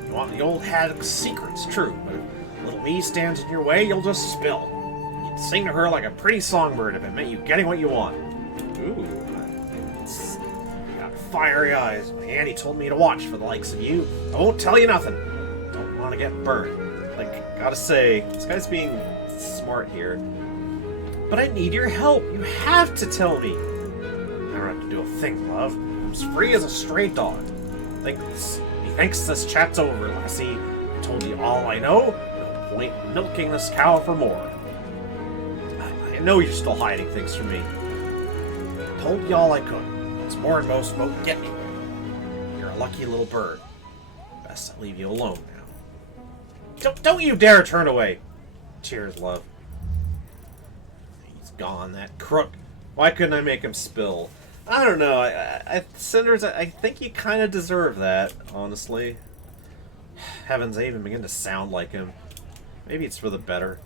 You want the old hag's secrets, true, but if little me stands in your way, you'll just spill. You'd sing to her like a pretty songbird if it meant you getting what you want. Ooh, you got fiery eyes. My auntie told me to watch for the likes of you. I won't tell you nothing. Don't want to get burned. Like, gotta say, this guy's being smart here. But I need your help. You have to tell me. I don't have to do a thing, love. I'm as free as a stray dog. He thinks this chat's over, lassie. I told you all I know. No point in milking this cow for more. I know you're still hiding things from me. I told you all I could. It's more than most won't get me. lucky little bird. Best I leave you alone now. Don't you dare turn away! Cheers, love. He's gone, that crook. Why couldn't I make him spill? I don't know. Cinders, I think you kind of deserve that, honestly. Heavens, I even begin to sound like him. Maybe it's for the better.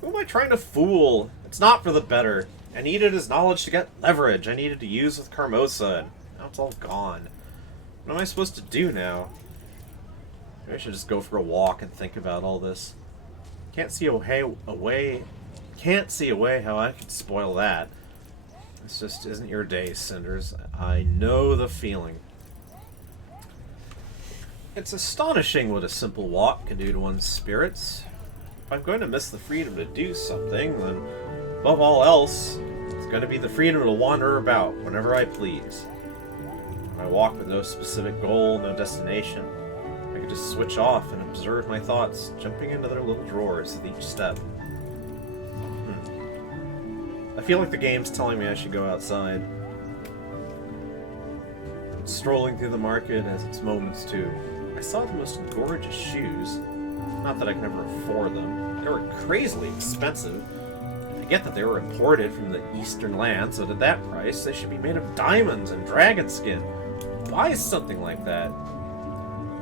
Who am I trying to fool? It's not for the better. I needed his knowledge to get leverage I needed to use with Carmosa, and now it's all gone. What am I supposed to do now? Maybe I should just go for a walk and think about all this. Can't see a way how I could spoil that. This just isn't your day, Cinders. I know the feeling. It's astonishing what a simple walk can do to one's spirits. If I'm going to miss the freedom to do something, then above all else, it's going to be the freedom to wander about whenever I please. When I walk with no specific goal, no destination, I can just switch off and observe my thoughts jumping into their little drawers with each step. I feel like the game's telling me I should go outside. Strolling through the market has its moments too. I saw the most gorgeous shoes. Not that I could never afford them. They were crazily expensive. I get that they were imported from the eastern lands, so at that price, they should be made of diamonds and dragon skin. Why is something like that?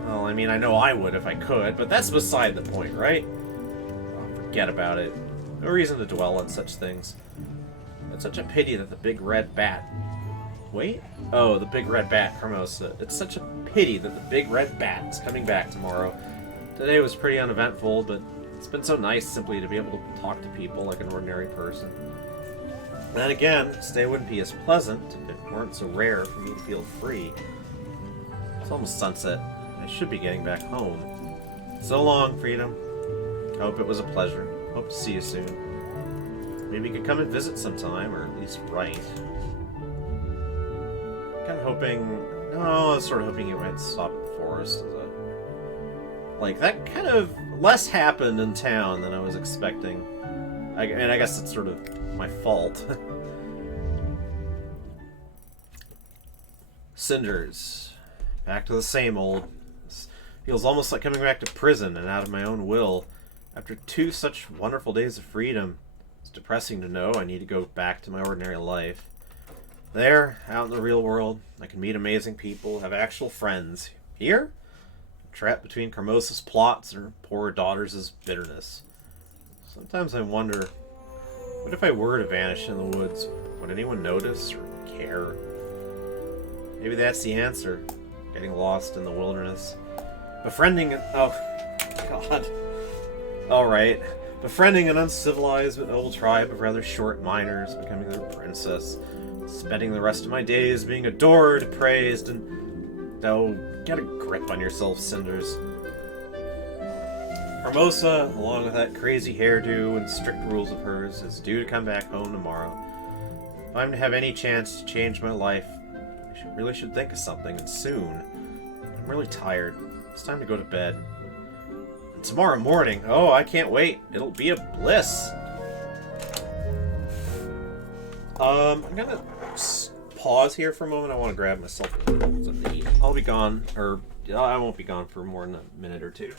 Well, I mean, I know I would if I could, but that's beside the point, right? Oh, forget about it. No reason to dwell on such things. It's such a pity that the big red bat... Wait? Oh, the big red bat, Carmosa. It's such a pity that the big red bat is coming back tomorrow. Today was pretty uneventful, but it's been so nice simply to be able to talk to people like an ordinary person. And then again, this day wouldn't be as pleasant if it weren't so rare for me to feel free. It's almost sunset. I should be getting back home. So long, Freedom. I hope it was a pleasure. Hope to see you soon. Maybe you could come and visit sometime, or at least write. Kind of hoping... No, I was sort of hoping you might stop at the forest. Like, that kind of... Less happened in town than I was expecting. And I guess it's sort of my fault. Cinders. Back to the same old. This feels almost like coming back to prison and out of my own will. After 2 such wonderful days of freedom, it's depressing to know I need to go back to my ordinary life. There, out in the real world, I can meet amazing people, have actual friends. Here, I'm trapped between Carmosa's plots and her poor daughter's bitterness. Sometimes I wonder, what if I were to vanish in the woods? Would anyone notice or care? Maybe that's the answer. Getting lost in the wilderness. Befriending... Oh, God. Alright. Befriending an uncivilized but noble tribe of rather short miners, becoming their princess. Spending the rest of my days being adored, praised, and... Oh, get a grip on yourself, Cinders. Carmosa, along with that crazy hairdo and strict rules of hers, is due to come back home tomorrow. If I'm to have any chance to change my life, I really should think of something, and soon. I'm really tired. It's time to go to bed. And tomorrow morning, oh, I can't wait. It'll be a bliss. I'm gonna pause here for a moment. I want to grab myself something to eat. I'll be gone, or I won't be gone for more than a minute or two.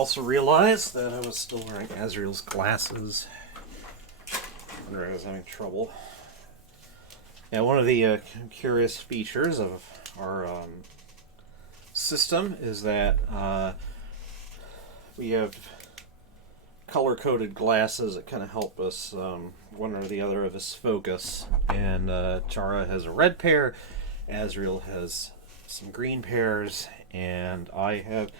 also realized that I was still wearing Azrael's glasses. I wonder if I was having trouble. Yeah, one of the curious features of our system is that we have color-coded glasses that kind of help us, one or the other of us, focus. And Chara has a red pair, Azrael has some green pairs, and I have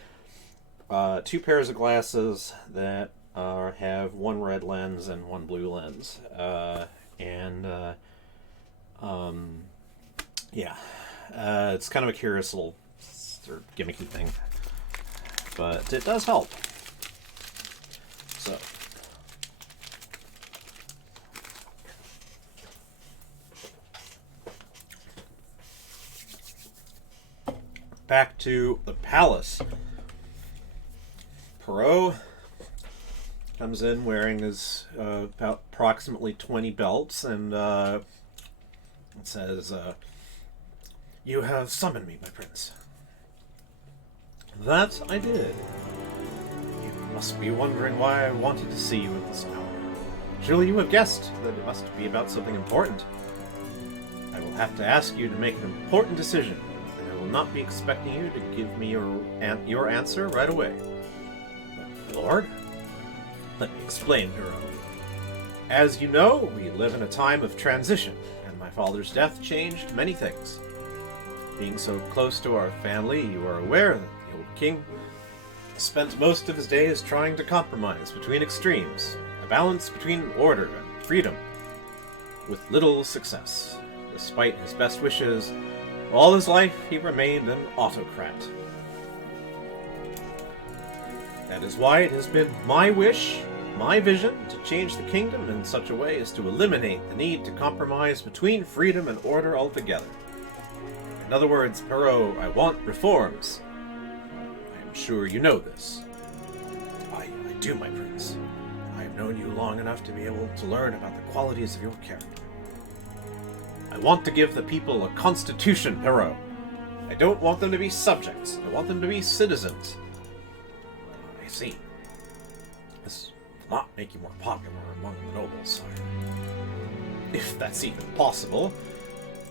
2 pairs of glasses that have one red lens and one blue lens. It's kind of a curious little sort of gimmicky thing, but it does help. So, back to the palace. Perot comes in wearing his about approximately 20 belts, and it says, "You have summoned me, my prince." "That I did. You must be wondering why I wanted to see you at this hour. Surely you have guessed that it must be about something important. I will have to ask you to make an important decision, and I will not be expecting you to give me your answer right away." "But, Lord?" "Let me explain, Hero. As you know, we live in a time of transition, and my father's death changed many things. Being so close to our family, you are aware that the old king spent most of his days trying to compromise between extremes, a balance between order and freedom, with little success. Despite his best wishes, all his life he remained an autocrat. That is why it has been my wish, my vision, to change the kingdom in such a way as to eliminate the need to compromise between freedom and order altogether. In other words, Perot, I want reforms. I am sure you know this." I do, my prince. I have known you long enough to be able to learn about the qualities of your character. I want to give the people a constitution, Perot. I don't want them to be subjects. I want them to be citizens." "I see. This will not make you more popular among the nobles, sire. If that's even possible.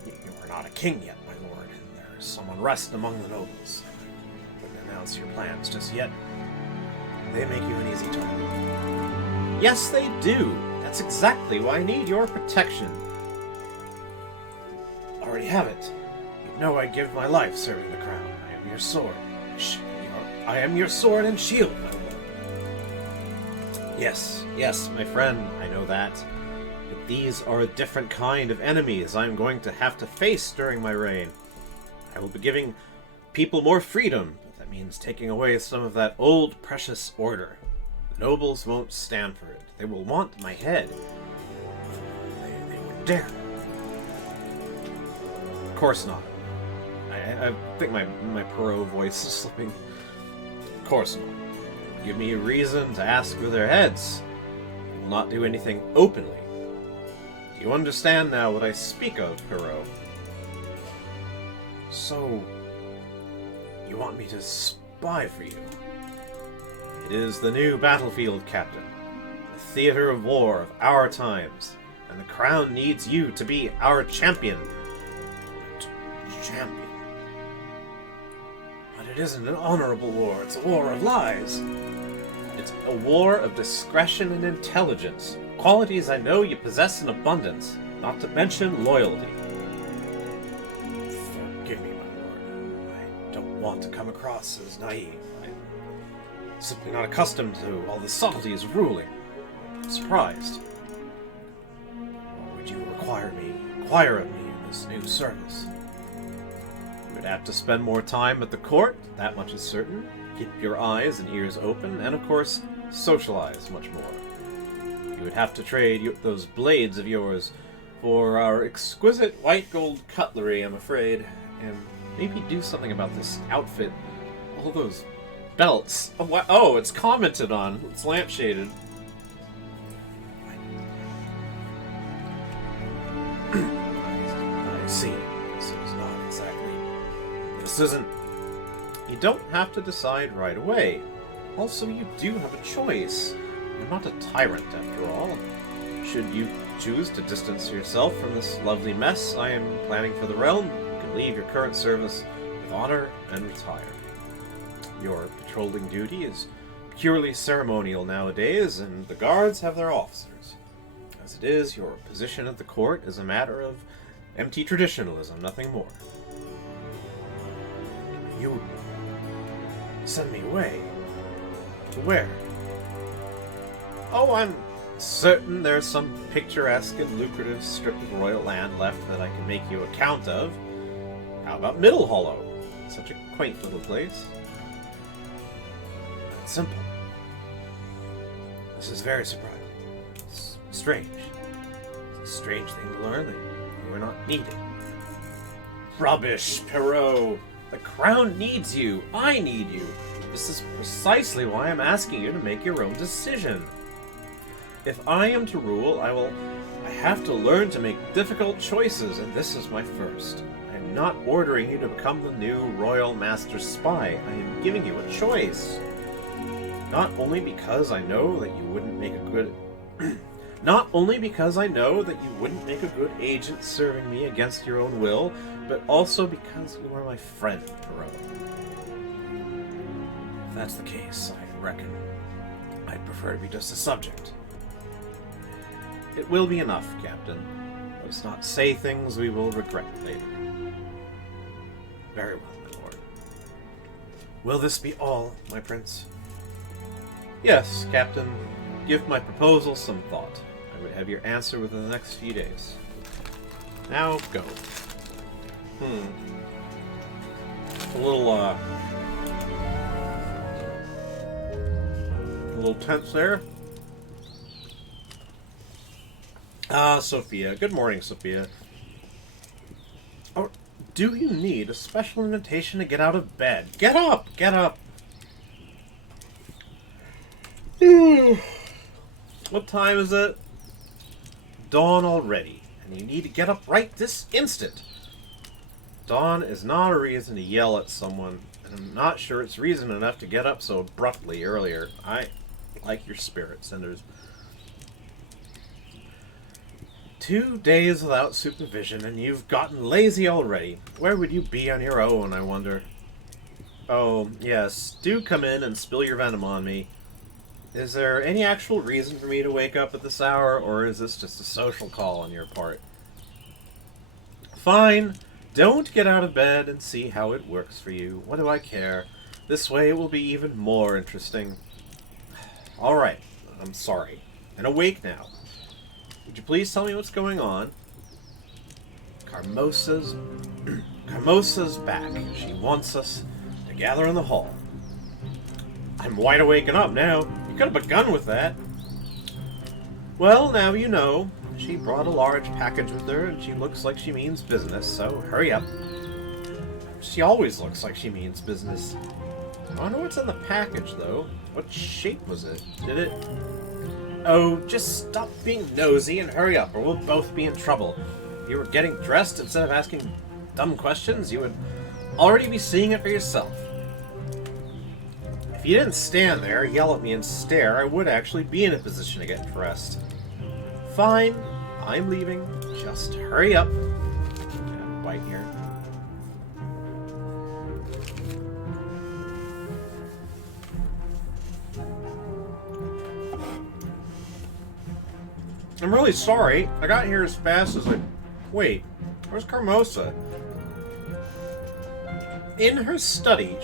You are not a king yet, my lord, and there is some unrest among the nobles. I wouldn't announce your plans just yet. They make you an easy target." "Yes, they do. That's exactly why I need your protection." "Already have it. You know I give my life serving the crown. I am your sword. I am your sword and shield, my lord." Yes, my friend, I know that. But these are a different kind of enemies I'm going to have to face during my reign. I will be giving people more freedom, but that means taking away some of that old precious order. The nobles won't stand for it. They will want my head. They wouldn't dare. Of course not. I think my Perot voice is slipping. Of course not. Give me a reason to ask for their heads. I will not do anything openly. Do you understand now what I speak of, Perot? So, you want me to spy for you? It is the new battlefield, Captain. The theater of war of our times. And the crown needs you to be our champion. Champion? But it isn't an honorable war, it's a war of lies. It's a war of discretion and intelligence, qualities I know you possess in abundance, not to mention loyalty. Forgive me, my lord. I don't want to come across as naive. I'm simply not accustomed to all the subtleties of ruling. I'm surprised. What would you require of me in this new service? You would have to spend more time at the court, that much is certain. Keep your eyes and ears open, and of course, socialize much more. You would have to trade those blades of yours for our exquisite white gold cutlery, I'm afraid, and maybe do something about this outfit. All those belts. Oh, it's commented on. It's lampshaded. I see. This isn't... You don't have to decide right away. Also, you do have a choice. You're not a tyrant, after all. Should you choose to distance yourself from this lovely mess I am planning for the realm, you can leave your current service with honor and retire. Your patrolling duty is purely ceremonial nowadays, and the guards have their officers. As it is, your position at the court is a matter of empty traditionalism, nothing more. You send me away. To where? Oh, I'm certain there's some picturesque and lucrative strip of royal land left that I can make you a count of. How about Middle Hollow? Such a quaint little place. That's simple. This is very surprising. It's strange. It's a strange thing to learn that you are not needed. Rubbish, Perot! The crown needs you. I need you. This is precisely why I'm asking you to make your own decision. If I am to rule, I have to learn to make difficult choices, and this is my first. I am not ordering you to become the new Royal Master Spy. I am giving you a choice. Not only because I know that you wouldn't make a good good agent serving me against your own will, but also because you are my friend, Perot. If that's the case, I reckon I'd prefer to be just a subject. It will be enough, Captain. Let us not say things we will regret later. Very well, my lord. Will this be all, my prince? Yes, Captain. Give my proposal some thought. I would have your answer within the next few days. Now, go. A little tense there. Sophia. Good morning, Sophia. Or do you need a special invitation to get out of bed? Get up! Get up! What time is it? Dawn already, and you need to get up right this instant. Dawn is not a reason to yell at someone, and I'm not sure it's reason enough to get up so abruptly earlier. I like your spirit, Cinders. 2 days without supervision, and you've gotten lazy already. Where would you be on your own, I wonder? Oh, yes, do come in and spill your venom on me. Is there any actual reason for me to wake up at this hour, or is this just a social call on your part? Fine. Don't get out of bed and see how it works for you. What do I care? This way it will be even more interesting. All right. I'm sorry. And awake now. Would you please tell me what's going on? Carmosa's back. She wants us to gather in the hall. I'm wide awake and up now. You could have begun with that. Well, now you know. She brought a large package with her, and she looks like she means business, so hurry up. She always looks like she means business. I wonder what's in the package, though. What shape was it? Did it... Oh, just stop being nosy and hurry up, or we'll both be in trouble. If you were getting dressed instead of asking dumb questions, you would already be seeing it for yourself. If you didn't stand there, yell at me, and stare, I would actually be in a position to get dressed. Fine, I'm leaving. Just hurry up. Bite here. I'm really sorry. I got here as fast as I... Wait, where's Carmosa? In her study.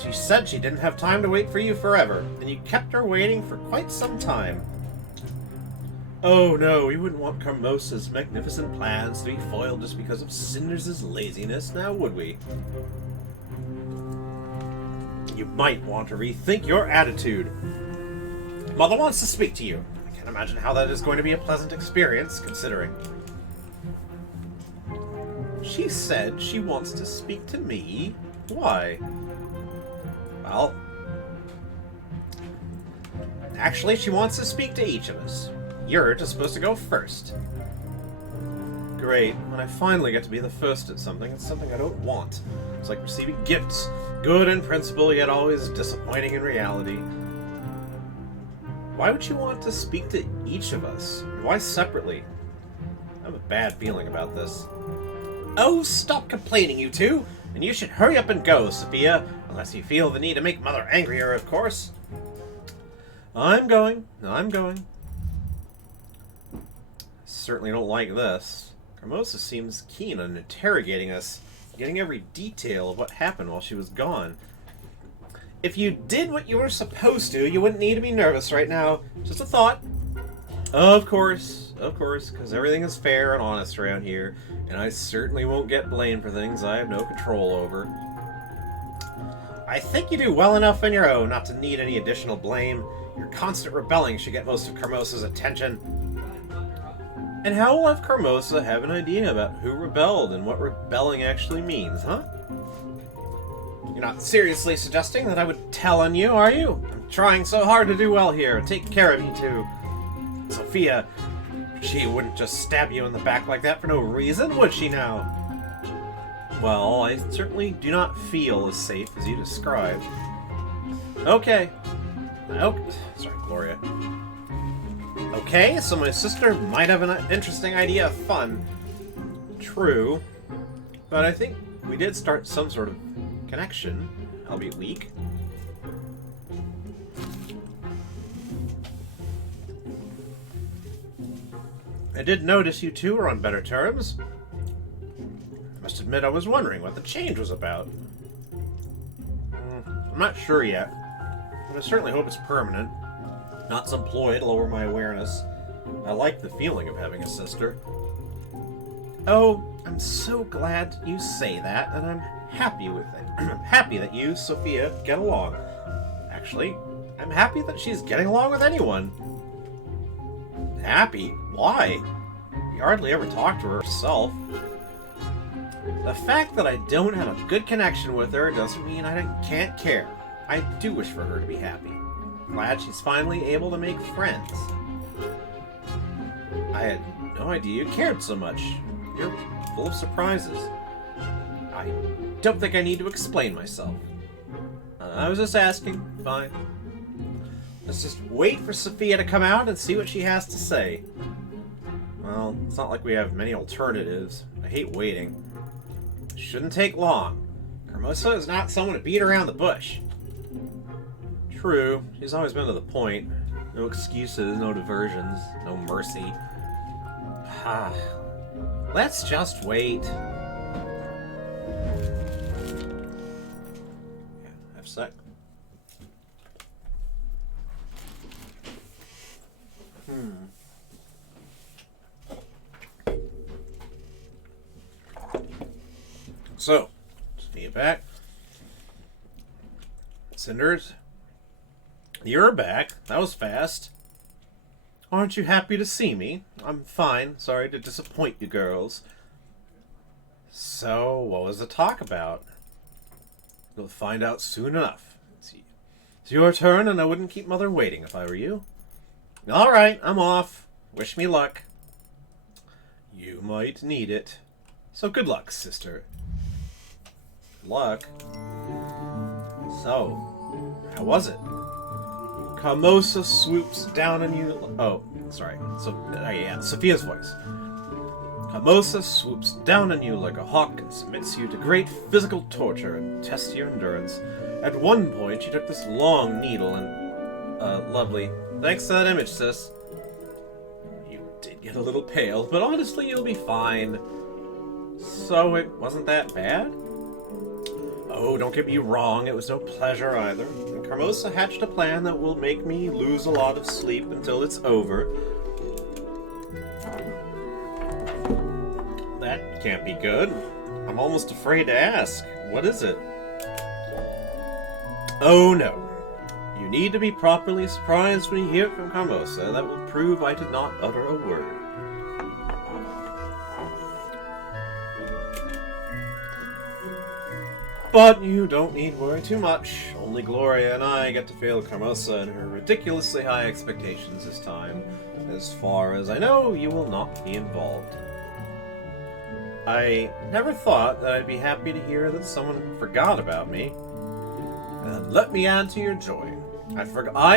She said she didn't have time to wait for you forever, and you kept her waiting for quite some time. Oh no, we wouldn't want Carmosa's magnificent plans to be foiled just because of Cinders' laziness, now would we? You might want to rethink your attitude. Mother wants to speak to you. I can't imagine how that is going to be a pleasant experience, considering. She said she wants to speak to me. Why? Well, actually, she wants to speak to each of us. You're just supposed to go first. Great. When I finally get to be the first at something, it's something I don't want. It's like receiving gifts. Good in principle, yet always disappointing in reality. Why would you want to speak to each of us? Why separately? I have a bad feeling about this. Oh, stop complaining, you two! And you should hurry up and go, Sophia, unless you feel the need to make Mother angrier, of course. I'm going. Certainly don't like this. Carmosa seems keen on interrogating us, getting every detail of what happened while she was gone. If you did what you were supposed to, you wouldn't need to be nervous right now. Just a thought. Of course, because everything is fair and honest around here, and I certainly won't get blamed for things I have no control over. I think you do well enough on your own not to need any additional blame. Your constant rebelling should get most of Carmosa's attention. And how will have Carmosa have an idea about who rebelled and what rebelling actually means, huh? You're not seriously suggesting that I would tell on you, are you? I'm trying so hard to do well here and take care of you two. Sophia, she wouldn't just stab you in the back like that for no reason, would she now? Well, I certainly do not feel as safe as you described. Okay. Sorry, Gloria. Okay, so my sister might have an interesting idea of fun. True. But I think we did start some sort of connection, albeit weak. I did notice you two were on better terms. I must admit I was wondering what the change was about. I'm not sure yet, but I certainly hope it's permanent. Not some ploy to lower my awareness. I like the feeling of having a sister. Oh, I'm so glad you say that, and I'm happy with it. I'm happy that you, Sophia, get along. Actually, I'm happy that she's getting along with anyone. Happy? Why? You hardly ever talk to her herself. The fact that I don't have a good connection with her doesn't mean I can't care. I do wish for her to be happy. Glad she's finally able to make friends. I had no idea you cared so much. You're full of surprises. I don't think I need to explain myself. I was just asking. Fine. Let's just wait for Sophia to come out and see what she has to say. Well, it's not like we have many alternatives. I hate waiting. It shouldn't take long. Carmosa is not someone to beat around the bush. True, she's always been to the point. No excuses, no diversions, no mercy. Let's just wait. Yeah, have a sec. So, Sophia back. Cinders, you're back. That was fast. Aren't you happy to see me? I'm fine. Sorry to disappoint you girls. So, what was the talk about? You'll find out soon enough. It's your turn, and I wouldn't keep Mother waiting if I were you. All right, I'm off. Wish me luck. You might need it. So good luck, sister. Good luck? So, how was it? Carmosa swoops down on you... Oh, sorry. So, yeah, Sophia's voice. Carmosa swoops down on you like a hawk and submits you to great physical torture and tests your endurance. At one point, she took this long needle and... lovely. Thanks to that image, sis. You did get a little pale, but honestly, you'll be fine. So, it wasn't that bad? Oh, don't get me wrong, it was no pleasure either. And Carmosa hatched a plan that will make me lose a lot of sleep until it's over. That can't be good. I'm almost afraid to ask. What is it? Oh no. You need to be properly surprised when you hear it from Carmosa. That will prove I did not utter a word. But you don't need worry too much. Only Gloria and I get to fail Carmosa and her ridiculously high expectations this time. As far as I know, you will not be involved. I never thought that I'd be happy to hear that someone forgot about me. And let me add to your joy. I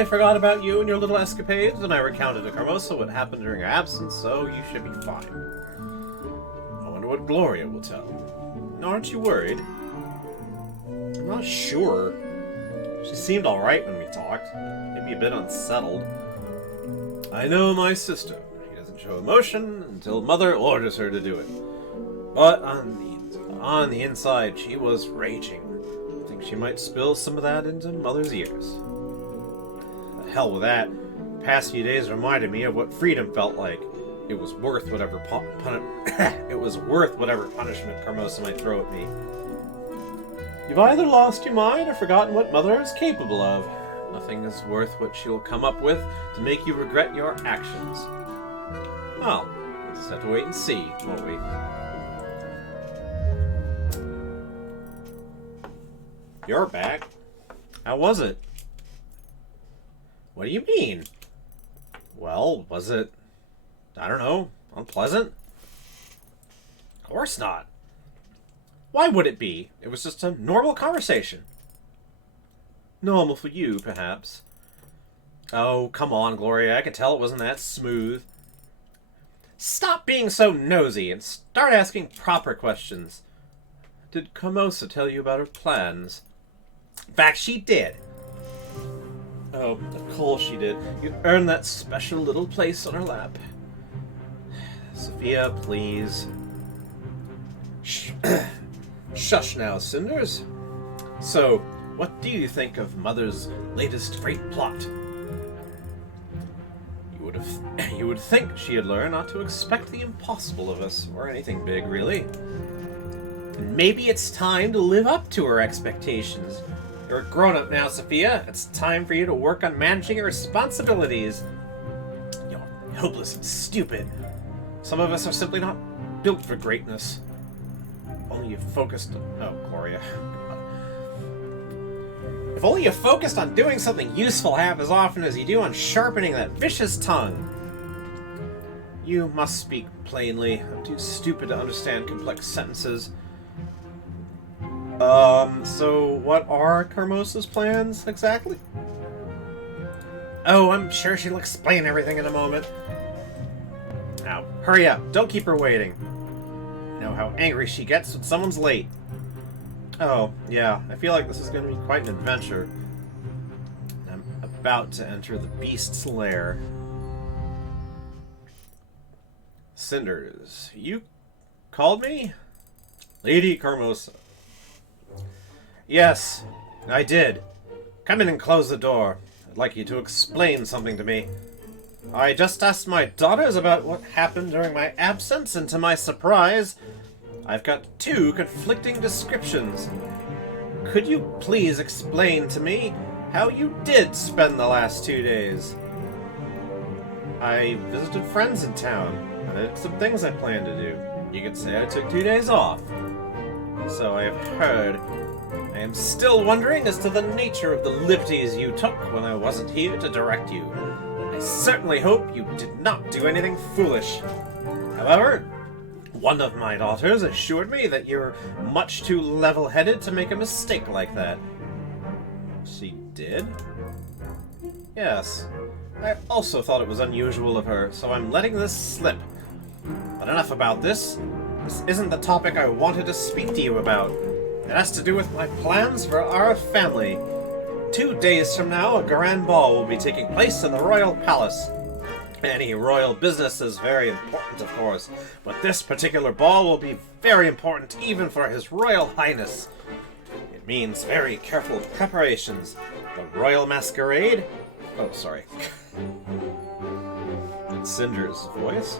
forgot about you and your little escapades, and I recounted to Carmosa what happened during your absence, so you should be fine. I wonder what Gloria will tell. Aren't you worried? I'm not sure. She seemed alright when we talked. Maybe a bit unsettled. I know my sister. She doesn't show emotion until Mother orders her to do it. But on the inside, she was raging. I think she might spill some of that into Mother's ears. The hell with that. The past few days reminded me of what freedom felt like. It was worth whatever punishment Carmosa might throw at me. You've either lost your mind or forgotten what Mother is capable of. Nothing is worth what she'll come up with to make you regret your actions. Well, we'll just have to wait and see, won't we? You're back. How was it? What do you mean? Well, was it, I don't know, unpleasant? Of course not. Why would it be? It was just a normal conversation. Normal for you, perhaps. Oh, come on, Gloria. I could tell it wasn't that smooth. Stop being so nosy and start asking proper questions. Did Carmosa tell you about her plans? In fact, she did. Oh, of course she did. You earned that special little place on her lap. Sophia, please. Shush now, Cinders. So, what do you think of Mother's latest great plot? You would think she had learned not to expect the impossible of us, or anything big, really. And maybe it's time to live up to her expectations. You're a grown-up now, Sophia. It's time for you to work on managing your responsibilities. You're hopeless and stupid. Some of us are simply not built for greatness. Only you focused on... Oh, Gloria. If only you focused on doing something useful half as often as you do on sharpening that vicious tongue. You must speak plainly. I'm too stupid to understand complex sentences. So what are Carmosa's plans, exactly? Oh, I'm sure she'll explain everything in a moment. Now, hurry up. Don't keep her waiting. You know how angry she gets when someone's late. Oh, yeah. I feel like this is going to be quite an adventure. I'm about to enter the beast's lair. Cinders, you called me? Lady Carmosa. Yes, I did. Come in and close the door. I'd like you to explain something to me. I just asked my daughters about what happened during my absence, and to my surprise, I've got two conflicting descriptions. Could you please explain to me how you did spend the last 2 days? I visited friends in town, and I did some things I planned to do. You could say I took 2 days off. So I have heard. I am still wondering as to the nature of the liberties you took when I wasn't here to direct you. I certainly hope you did not do anything foolish. However, one of my daughters assured me that you're much too level-headed to make a mistake like that. She did? Yes. I also thought it was unusual of her, so I'm letting this slip. But enough about this. This isn't the topic I wanted to speak to you about. It has to do with my plans for our family. 2 days from now, a grand ball will be taking place in the royal palace. Any royal business is very important, of course, but this particular ball will be very important even for His Royal Highness. It means very careful preparations. The royal masquerade... Oh, sorry. Cinders' voice.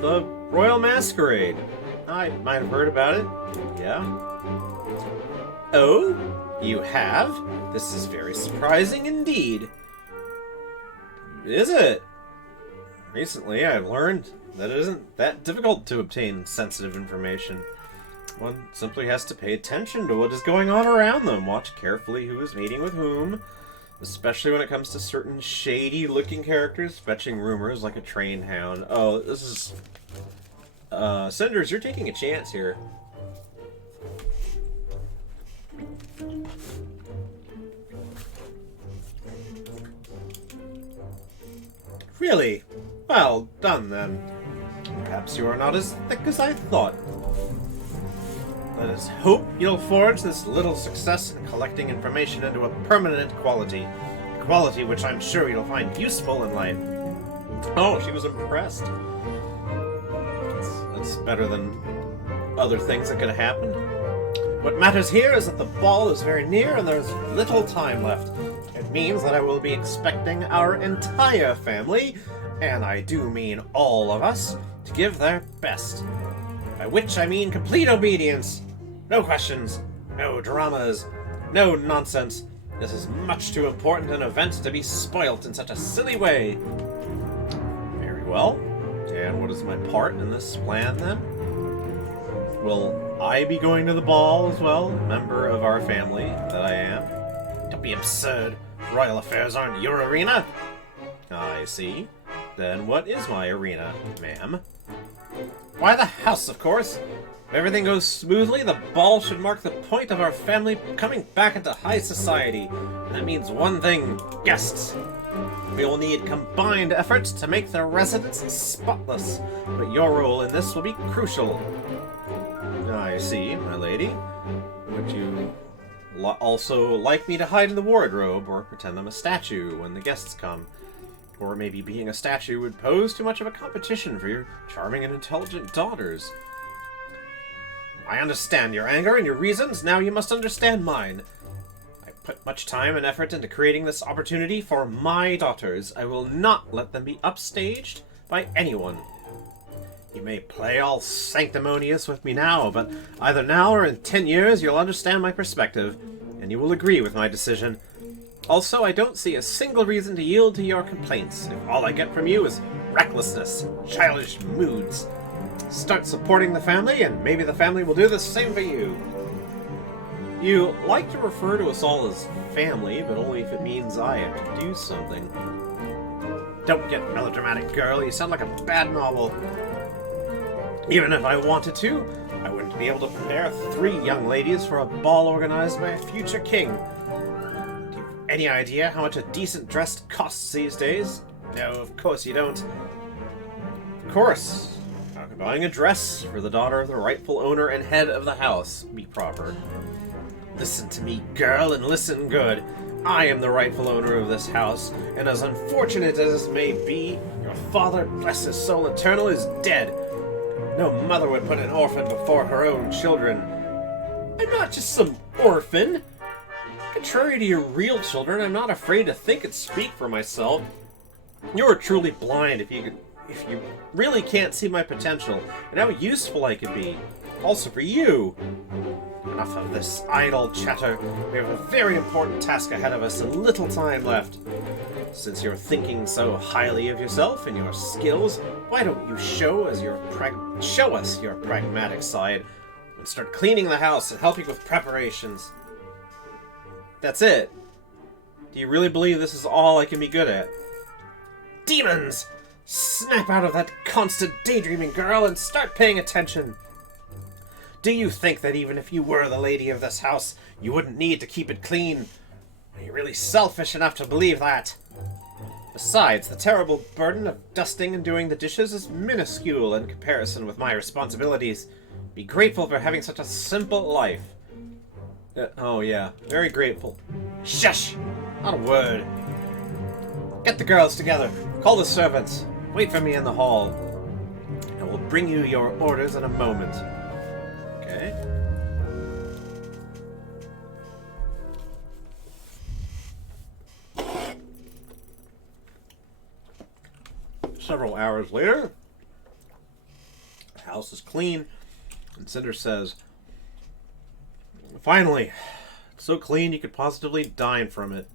The royal masquerade. I might have heard about it. Yeah? Oh? You have? This is very surprising indeed. Is it? Recently, I've learned that it isn't that difficult to obtain sensitive information. One simply has to pay attention to what is going on around them, watch carefully who is meeting with whom, especially when it comes to certain shady-looking characters fetching rumors like a trained hound. Oh, this is... Cinders, you're taking a chance here. Really? Well done, then. Perhaps you are not as thick as I thought. Let us hope you'll forge this little success in collecting information into a permanent quality. A quality which I'm sure you'll find useful in life. Oh, she was impressed. That's better than other things that could have happened. What matters here is that the ball is very near and there's little time left. It means that I will be expecting our entire family, and I do mean all of us, to give their best. By which I mean complete obedience. No questions, no dramas, no nonsense. This is much too important an event to be spoilt in such a silly way. Very well. And what is my part in this plan, then? Will I be going to the ball as well, member of our family that I am? Don't be absurd. Royal affairs aren't your arena. I see. Then what is my arena, ma'am? Why, the house, of course. If everything goes smoothly, the ball should mark the point of our family coming back into high society. And that means one thing, guests. We will need combined efforts to make the residence spotless, but your role in this will be crucial. I see, my lady. Would you also like me to hide in the wardrobe or pretend I'm a statue when the guests come? Or maybe being a statue would pose too much of a competition for your charming and intelligent daughters. I understand your anger and your reasons, now you must understand mine. I put much time and effort into creating this opportunity for my daughters. I will not let them be upstaged by anyone. You may play all sanctimonious with me now, but either now or in 10 years you'll understand my perspective, and you will agree with my decision. Also, I don't see a single reason to yield to your complaints, if all I get from you is recklessness, childish moods. Start supporting the family, and maybe the family will do the same for you. You like to refer to us all as family, but only if it means I have to do something. Don't get melodramatic, girl. You sound like a bad novel. Even if I wanted to, I wouldn't be able to prepare 3 young ladies for a ball organized by a future king. Do you have any idea how much a decent dress costs these days? No, of course you don't. Of course. How could buying a dress for the daughter of the rightful owner and head of the house be proper? Listen to me, girl, and listen good. I am the rightful owner of this house, and as unfortunate as this may be, your father, bless his soul eternal, is dead. No mother would put an orphan before her own children. I'm not just some orphan. Contrary to your real children, I'm not afraid to think and speak for myself. You're truly blind if you really can't see my potential and how useful I could be. Also for you. Enough of this idle chatter. We have a very important task ahead of us and little time left. Since you're thinking so highly of yourself and your skills, why don't you show us your pragmatic side and start cleaning the house and helping with preparations? That's it. Do you really believe this is all I can be good at? Demons! Snap out of that constant daydreaming, girl, and start paying attention. Do you think that even if you were the lady of this house, you wouldn't need to keep it clean? Are you really selfish enough to believe that? Besides, the terrible burden of dusting and doing the dishes is minuscule in comparison with my responsibilities. Be grateful for having such a simple life. Oh yeah, very grateful. Shush! Not a word. Get the girls together. Call the servants. Wait for me in the hall. I will bring you your orders in a moment. Okay. Several hours later, the house is clean, and Cinders says, "Finally, it's so clean you could positively dine from it.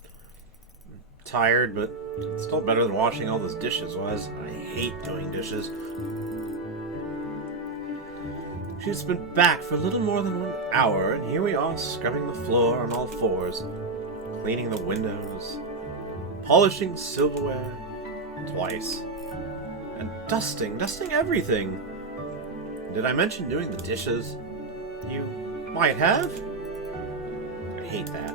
I'm tired, but it's still better than washing all those dishes was. I hate doing dishes." She's been back for a little more than 1 hour, and here we are scrubbing the floor on all fours, cleaning the windows, polishing silverware twice, and dusting everything. Did I mention doing the dishes? You might have. I hate that.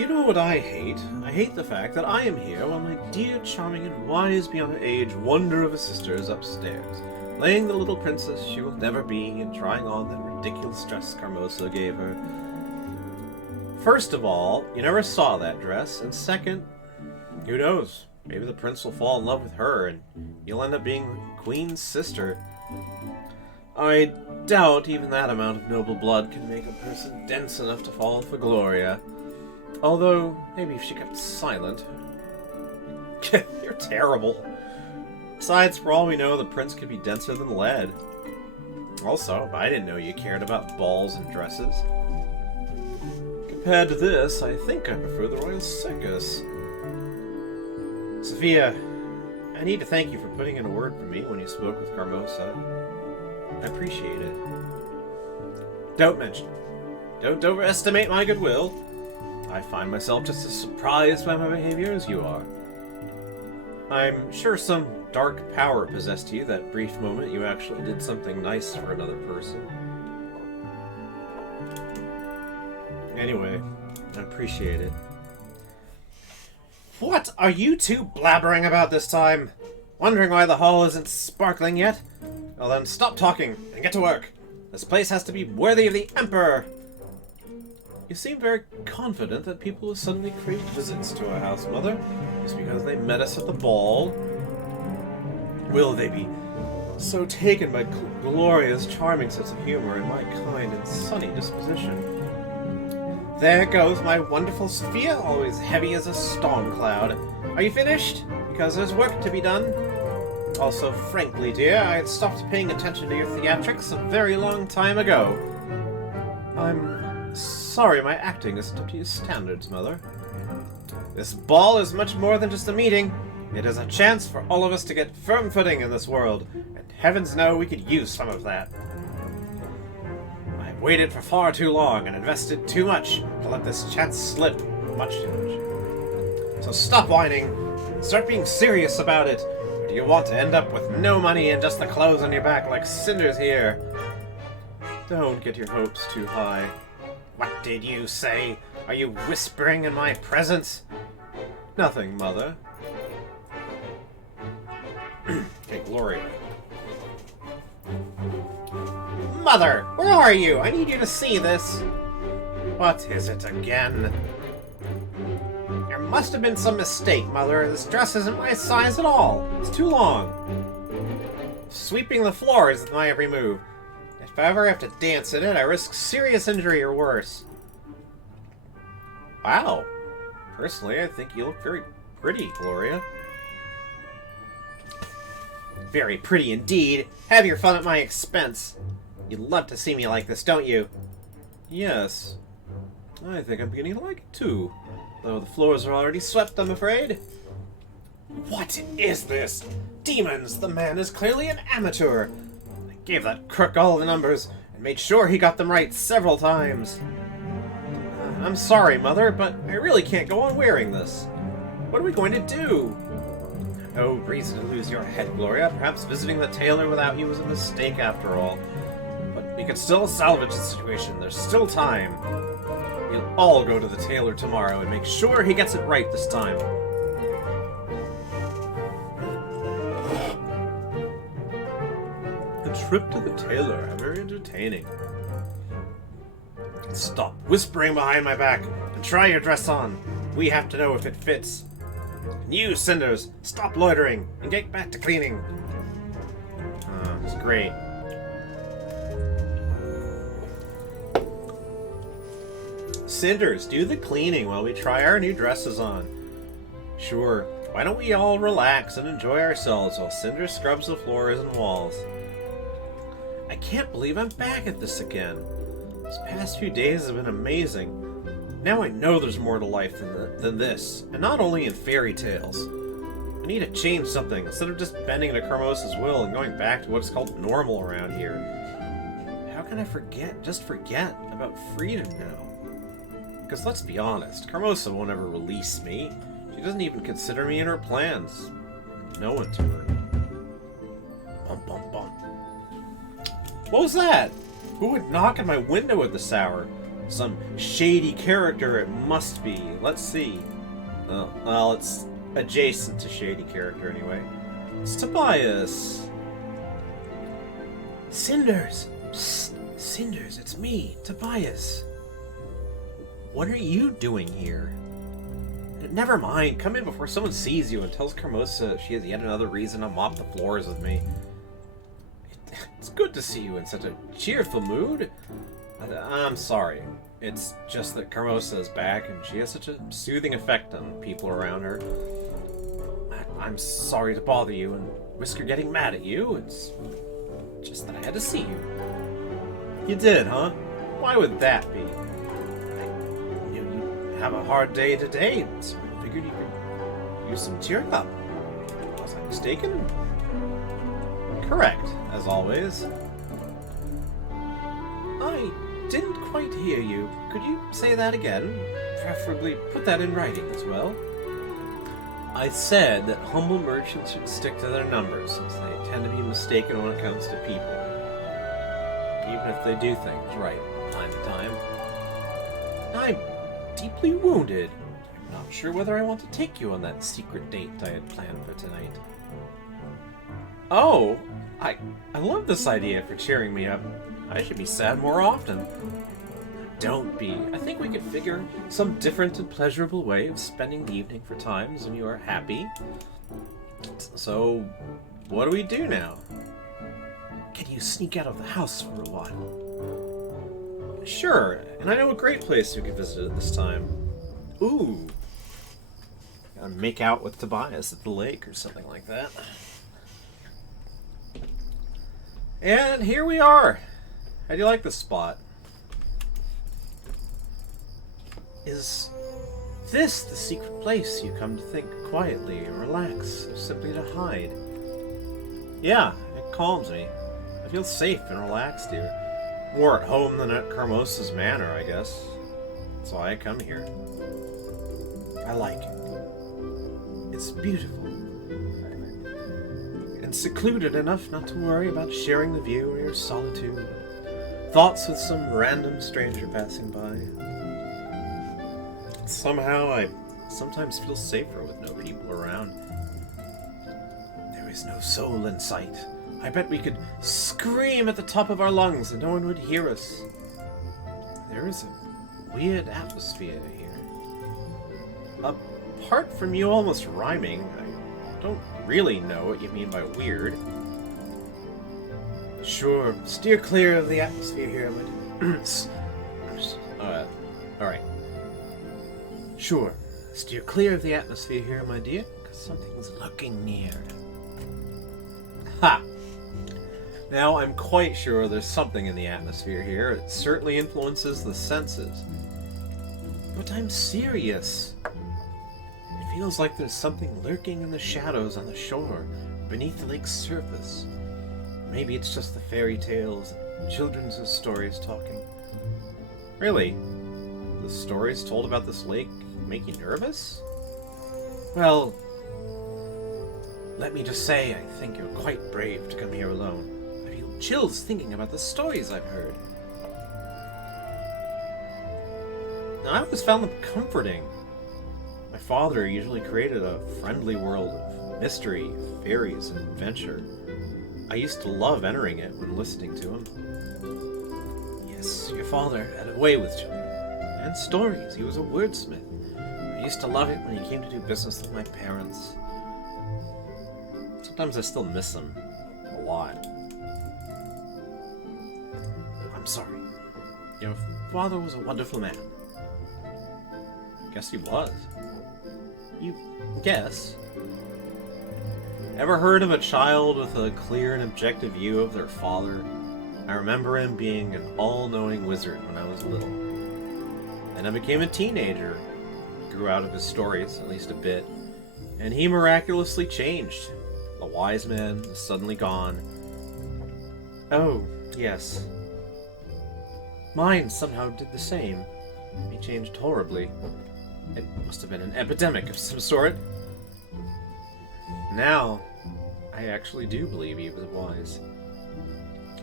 You know what I hate? I hate the fact that I am here while my dear, charming, and wise beyond her age wonder of a sister is upstairs, laying the little princess she will never be and trying on that ridiculous dress Carmosa gave her. First of all, you never saw that dress, and second, who knows? Maybe the prince will fall in love with her, and you'll end up being the queen's sister. I doubt even that amount of noble blood can make a person dense enough to fall for Gloria. Although, maybe if she kept silent. You're terrible. Besides, for all we know, the prince could be denser than lead. Also, I didn't know you cared about balls and dresses. Compared to this, I think I prefer the royal circus. Sophia, I need to thank you for putting in a word for me when you spoke with Carmosa. I appreciate it. Don't mention it. Don't overestimate my goodwill. I find myself just as surprised by my behavior as you are. I'm sure some dark power possessed you that brief moment you actually did something nice for another person. Anyway, I appreciate it. What are you two blabbering about this time? Wondering why the hall isn't sparkling yet? Well then, stop talking and get to work. This place has to be worthy of the Emperor. You seem very confident that people will suddenly crave visits to our house, Mother, just because they met us at the ball. Will they be so taken by Gloria's charming sense of humor and my kind and sunny disposition? There goes my wonderful Sophia, always heavy as a storm cloud. Are you finished? Because there's work to be done. Also, frankly, dear, I had stopped paying attention to your theatrics a very long time ago. I'm sorry my acting isn't up to your standards, Mother. This ball is much more than just a meeting. It is a chance for all of us to get firm footing in this world, and heavens know we could use some of that. I've waited for far too long and invested too much to let this chance slip. Much too much. So stop whining and start being serious about it. Or do you want to end up with no money and just the clothes on your back like Cinders here? Don't get your hopes too high. What did you say? Are you whispering in my presence? Nothing, Mother. Okay, Gloria. Mother, where are you? I need you to see this. What is it again? There must have been some mistake, Mother. This dress isn't my size at all. It's too long. Sweeping the floor is my every move. If I ever have to dance in it, I risk serious injury or worse. Wow. Personally, I think you look very pretty, Gloria. Very pretty indeed. Have your fun at my expense. You love to see me like this, don't you? Yes. I think I'm beginning to like it too. Though the floors are already swept, I'm afraid. What is this? Demons! The man is clearly an amateur. I gave that crook all the numbers and made sure he got them right several times. I'm sorry, Mother, but I really can't go on wearing this. What are we going to do? No reason to lose your head, Gloria. Perhaps visiting the tailor without you was a mistake after all. But we could still salvage the situation. There's still time. We'll all go to the tailor tomorrow and make sure he gets it right this time. The trip to the tailor. How very entertaining. Stop whispering behind my back and try your dress on. We have to know if it fits. And you, Cinders, stop loitering and get back to cleaning. It's great. Cinders, do the cleaning while we try our new dresses on. Sure, why don't we all relax and enjoy ourselves while Cinders scrubs the floors and walls. I can't believe I'm back at this again. These past few days have been amazing. Now I know there's more to life than this, and not only in fairy tales. I need to change something instead of just bending to Carmosa's will and going back to what's called normal around here. How can I just forget about freedom now? Because let's be honest, Carmosa won't ever release me. She doesn't even consider me in her plans. No one to her. Bum bum bum. What was that? Who would knock at my window at this hour? Some shady character it must be. Let's see. Well, it's adjacent to shady character anyway. It's Tobias. Cinders! Psst, Cinders, it's me, Tobias. What are you doing here? Never mind, come in before someone sees you and tells Carmosa she has yet another reason to mop the floors with me. It's good to see you in such a cheerful mood. I'm sorry. It's just that Carmosa is back and she has such a soothing effect on people around her. I'm sorry to bother you and risk her getting mad at you. It's just that I had to see you. You did, huh? Why would that be? I knew you'd have a hard day today, so I figured you could use some cheering up. Was I mistaken? Correct, as always. I didn't quite hear you. Could you say that again? Preferably put that in writing as well. I said that humble merchants should stick to their numbers, since they tend to be mistaken when it comes to people. Even if they do things right from time to time. I'm deeply wounded. I'm not sure whether I want to take you on that secret date I had planned for tonight. Oh, I love this idea for cheering me up. I should be sad more often. Don't be. I think we could figure some different and pleasurable way of spending the evening for times when you are happy. So, what do we do now? Can you sneak out of the house for a while? Sure, and I know a great place we could visit at this time. Ooh. Gotta make out with Tobias at the lake or something like that. And here we are. How do you like this spot? Is this the secret place you come to think quietly and relax, or simply to hide? Yeah, it calms me. I feel safe and relaxed here. More at home than at Carmosa's manor, I guess. That's why I come here. I like it. It's beautiful. And secluded enough not to worry about sharing the view or your solitude. Thoughts with some random stranger passing by. Somehow, I sometimes feel safer with no people around. There is no soul in sight. I bet we could scream at the top of our lungs and no one would hear us. There is a weird atmosphere here. Apart from you almost rhyming, I don't really know what you mean by weird. Sure, steer clear of the atmosphere here, alright. Sure, steer clear of the atmosphere here, my dear, because something's lurking near. Ha! Now, I'm quite sure there's something in the atmosphere here. It certainly influences the senses. But I'm serious. It feels like there's something lurking in the shadows on the shore, beneath the lake's surface. Maybe it's just the fairy tales and children's stories talking. Really? The stories told about this lake make you nervous? Well, let me just say I think you're quite brave to come here alone. I feel chills thinking about the stories I've heard. I always found them comforting. My father usually created a friendly world of mystery, fairies, and adventure. I used to love entering it when listening to him. Yes, your father had a way with children. And stories. He was a wordsmith. I used to love it when he came to do business with my parents. Sometimes I still miss him. A lot. I'm sorry. Your father was a wonderful man. Guess he was. You guess. Ever heard of a child with a clear and objective view of their father? I remember him being an all-knowing wizard when I was little. Then I became a teenager. Grew out of his stories, at least a bit. And he miraculously changed. The wise man is suddenly gone. Oh, yes. Mine somehow did the same. He changed horribly. It must have been an epidemic of some sort. Now, I actually do believe he was wise.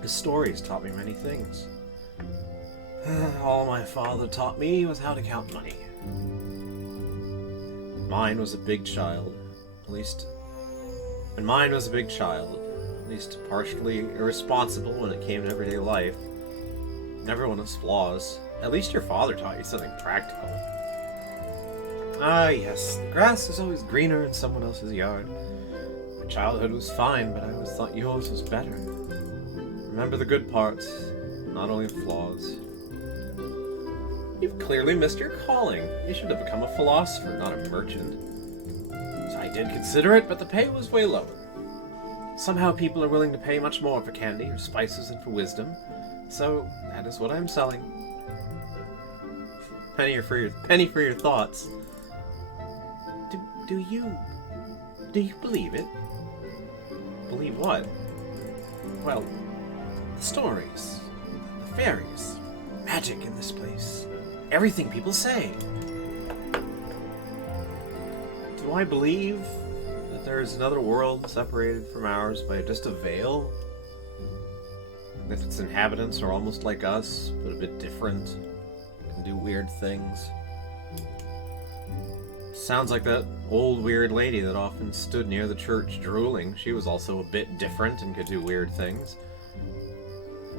His stories taught me many things. All my father taught me was how to count money. Mine was a big child, at least... When mine was a big child, at least partially irresponsible when it came to everyday life. Everyone has flaws. At least your father taught you something practical. Ah, yes, the grass is always greener in someone else's yard. My childhood was fine, but I always thought yours was better. Remember the good parts, not only the flaws. You've clearly missed your calling. You should have become a philosopher, not a merchant. So I did consider it, but the pay was way lower. Somehow people are willing to pay much more for candy or spices than for wisdom, so that is what I'm selling. Penny for your thoughts. Do you believe it? Believe what? Well, the stories, the fairies, magic in this place, everything people say. Do I believe that there is another world separated from ours by just a veil? That its inhabitants are almost like us, but a bit different, and do weird things? Sounds like that old weird lady that often stood near the church drooling. She was also a bit different and could do weird things.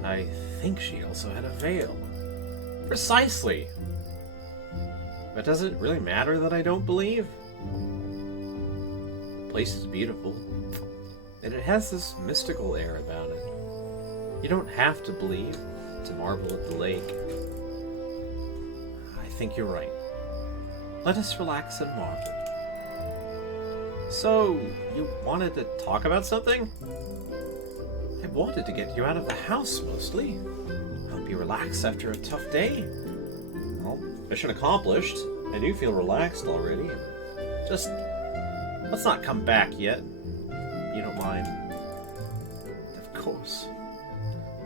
I think she also had a veil. Precisely! But does it really matter that I don't believe? The place is beautiful, and it has this mystical air about it. You don't have to believe to marvel at the lake. I think you're right. Let us relax and marvel. So, you wanted to talk about something? I wanted to get you out of the house, mostly. Help you relax after a tough day. Well, mission accomplished. I do feel relaxed already. Just, let's not come back yet. You don't mind? Of course.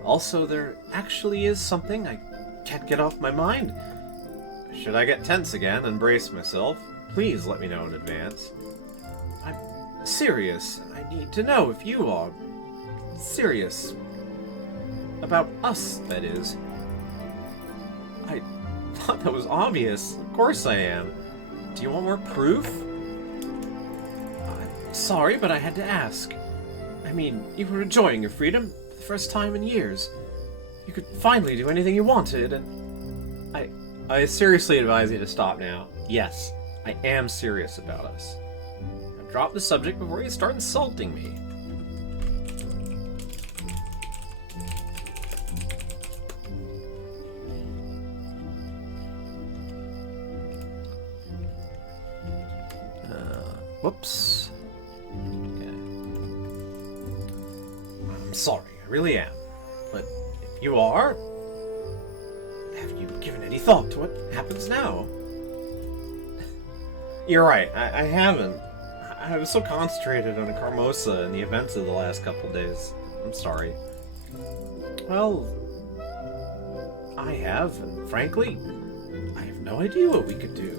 Also, there actually is something I can't get off my mind. Should I get tense again and brace myself, please let me know in advance. I'm serious. I need to know if you are serious. About us, that is. I thought that was obvious. Of course I am. Do you want more proof? I'm sorry, but I had to ask. I mean, you were enjoying your freedom for the first time in years. You could finally do anything you wanted, and I seriously advise you to stop now. Yes, I am serious about us. Now drop the subject before you start insulting me. Whoops. Okay. I'm sorry, I really am. But if you are, have you given any thought to what happens now? You're right, I haven't. I was so concentrated on Carmosa and the events of the last couple days. I'm sorry. Well, I have, and frankly, I have no idea what we could do.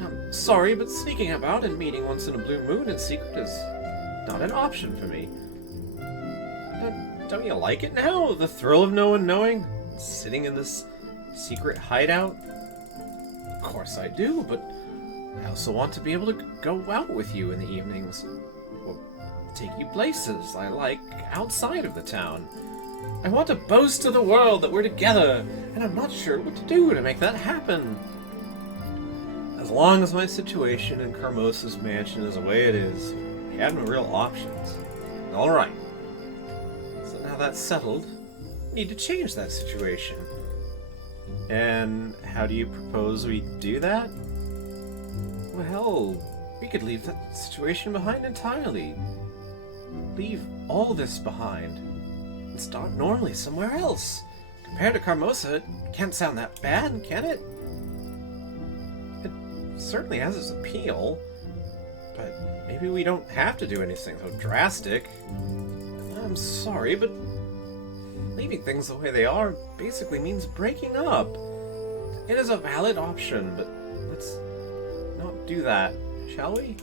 I'm sorry, but sneaking about and meeting once in a blue moon in secret is not an option for me. Don't you like it now? The thrill of no one knowing? Sitting in this secret hideout? Of course I do, but I also want to be able to go out with you in the evenings. Or take you places I like outside of the town. I want to boast to the world that we're together, and I'm not sure what to do to make that happen. As long as my situation in Carmosa's mansion is the way it is, we have no real options. Alright. So now that's settled, we need to change that situation. And how do you propose we do that? Well, we could leave that situation behind entirely. Leave all this behind. And start normally somewhere else. Compared to Carmosa, it can't sound that bad, can it? It certainly has its appeal. But maybe we don't have to do anything so drastic. I'm sorry, but leaving things the way they are basically means breaking up. It is a valid option, but let's not do that, shall we?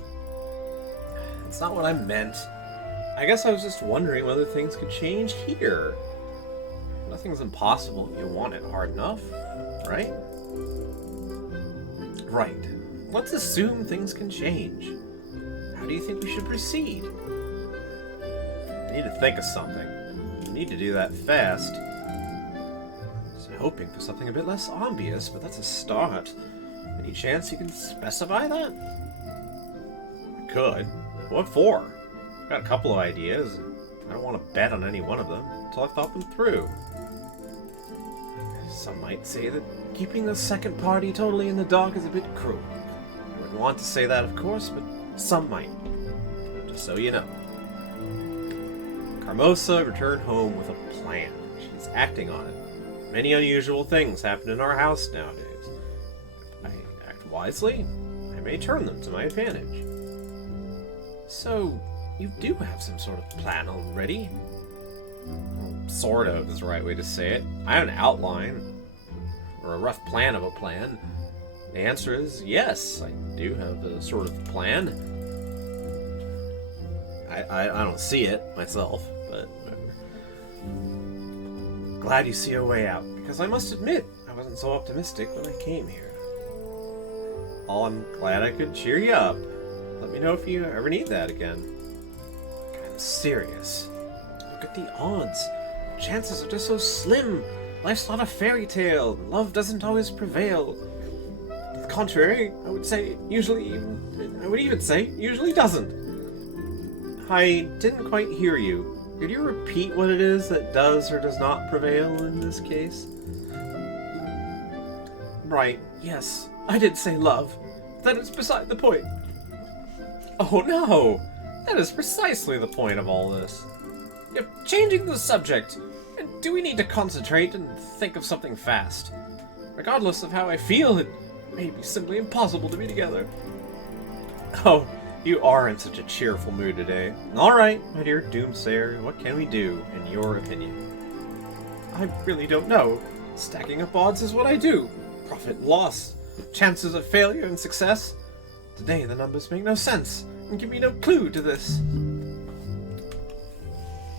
That's not what I meant. I guess I was just wondering whether things could change here. Nothing's impossible if you want it hard enough, right? Right. Let's assume things can change. How do you think we should proceed? I need to think of something. I need to do that fast. I was hoping for something a bit less obvious, but that's a start. Any chance you can specify that? I could. What for? I've got a couple of ideas, and I don't want to bet on any one of them until I've thought them through. Some might say that keeping the second party totally in the dark is a bit cruel. I wouldn't want to say that, of course, but some might. Just so you know. Carmosa returned home with a plan. She's acting on it. Many unusual things happen in our house nowadays. If I act wisely, I may turn them to my advantage. So, you do have some sort of plan already? Well, sort of is the right way to say it. I have an outline, or a rough plan of a plan. The answer is yes, I do have a sort of plan. I don't see it myself, but whatever. Glad you see a way out, because I must admit, I wasn't so optimistic when I came here. Oh, I'm glad I could cheer you up. Let me know if you ever need that again. Kind of serious. Look at the odds. Chances are just so slim. Life's not a fairy tale. Love doesn't always prevail. To the contrary, I would even say usually doesn't. I didn't quite hear you. Could you repeat what it is that does or does not prevail in this case? Right, yes. I did say love. That is beside the point. Oh no! That is precisely the point of all this. You're changing the subject. And do we need to concentrate and think of something fast? Regardless of how I feel, it may be simply impossible to be together. Oh, you are in such a cheerful mood today. Alright, my dear Doomsayer, what can we do, in your opinion? I really don't know. Stacking up odds is what I do. Profit and loss. Chances of failure and success. Today the numbers make no sense, and give me no clue to this.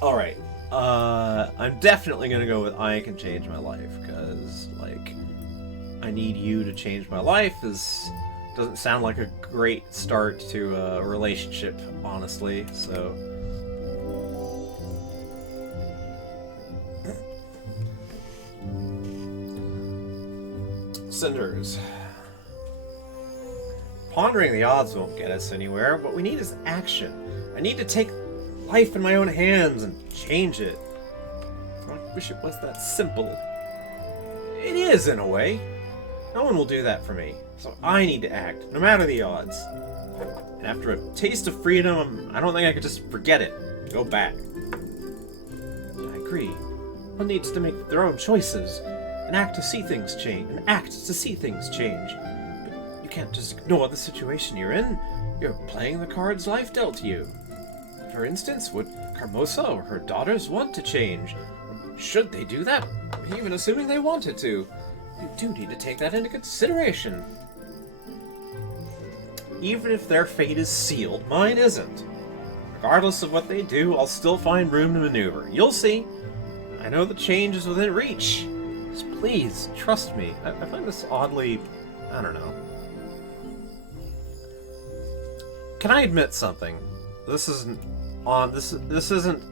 Alright, I'm definitely gonna go with I can change my life, because, like, I need you to change my life doesn't sound like a great start to a relationship, honestly, so... Cinders. Pondering the odds won't get us anywhere. What we need is action. I need to take life in my own hands and change it. I wish it was that simple. It is, in a way. No one will do that for me. So I need to act, no matter the odds. And after a taste of freedom, I don't think I could just forget it and go back. I agree. One needs to make their own choices and act to see things change. But you can't just ignore the situation you're in. You're playing the cards life dealt to you. For instance, would Carmosa or her daughters want to change? Should they do that? Even assuming they wanted to. You do need to take that into consideration. Even if their fate is sealed, mine isn't. Regardless of what they do, I'll still find room to maneuver. You'll see. I know the change is within reach. Just please, trust me. I find this oddly... I don't know. Can I admit something? This isn't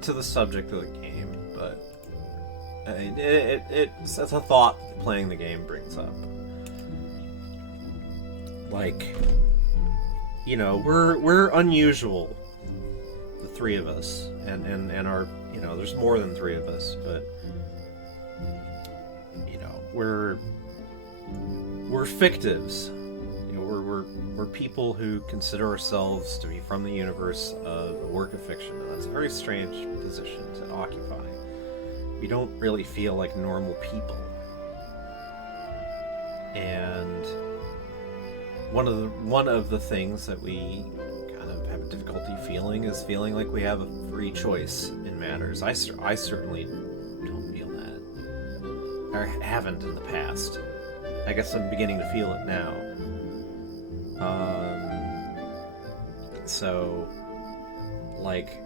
to the subject of the game, but... It's a thought playing the game brings up. Like... You know, we're unusual, the three of us, and our, you know, there's more than three of us, but, you know, we're fictives. You know, we're people who consider ourselves to be from the universe of a work of fiction, and that's a very strange position to occupy. We don't really feel like normal people, and one of the things that we kind of have difficulty feeling is feeling like we have a free choice in matters. I certainly don't feel that, or haven't in the past. I guess I'm beginning to feel it now. So, like,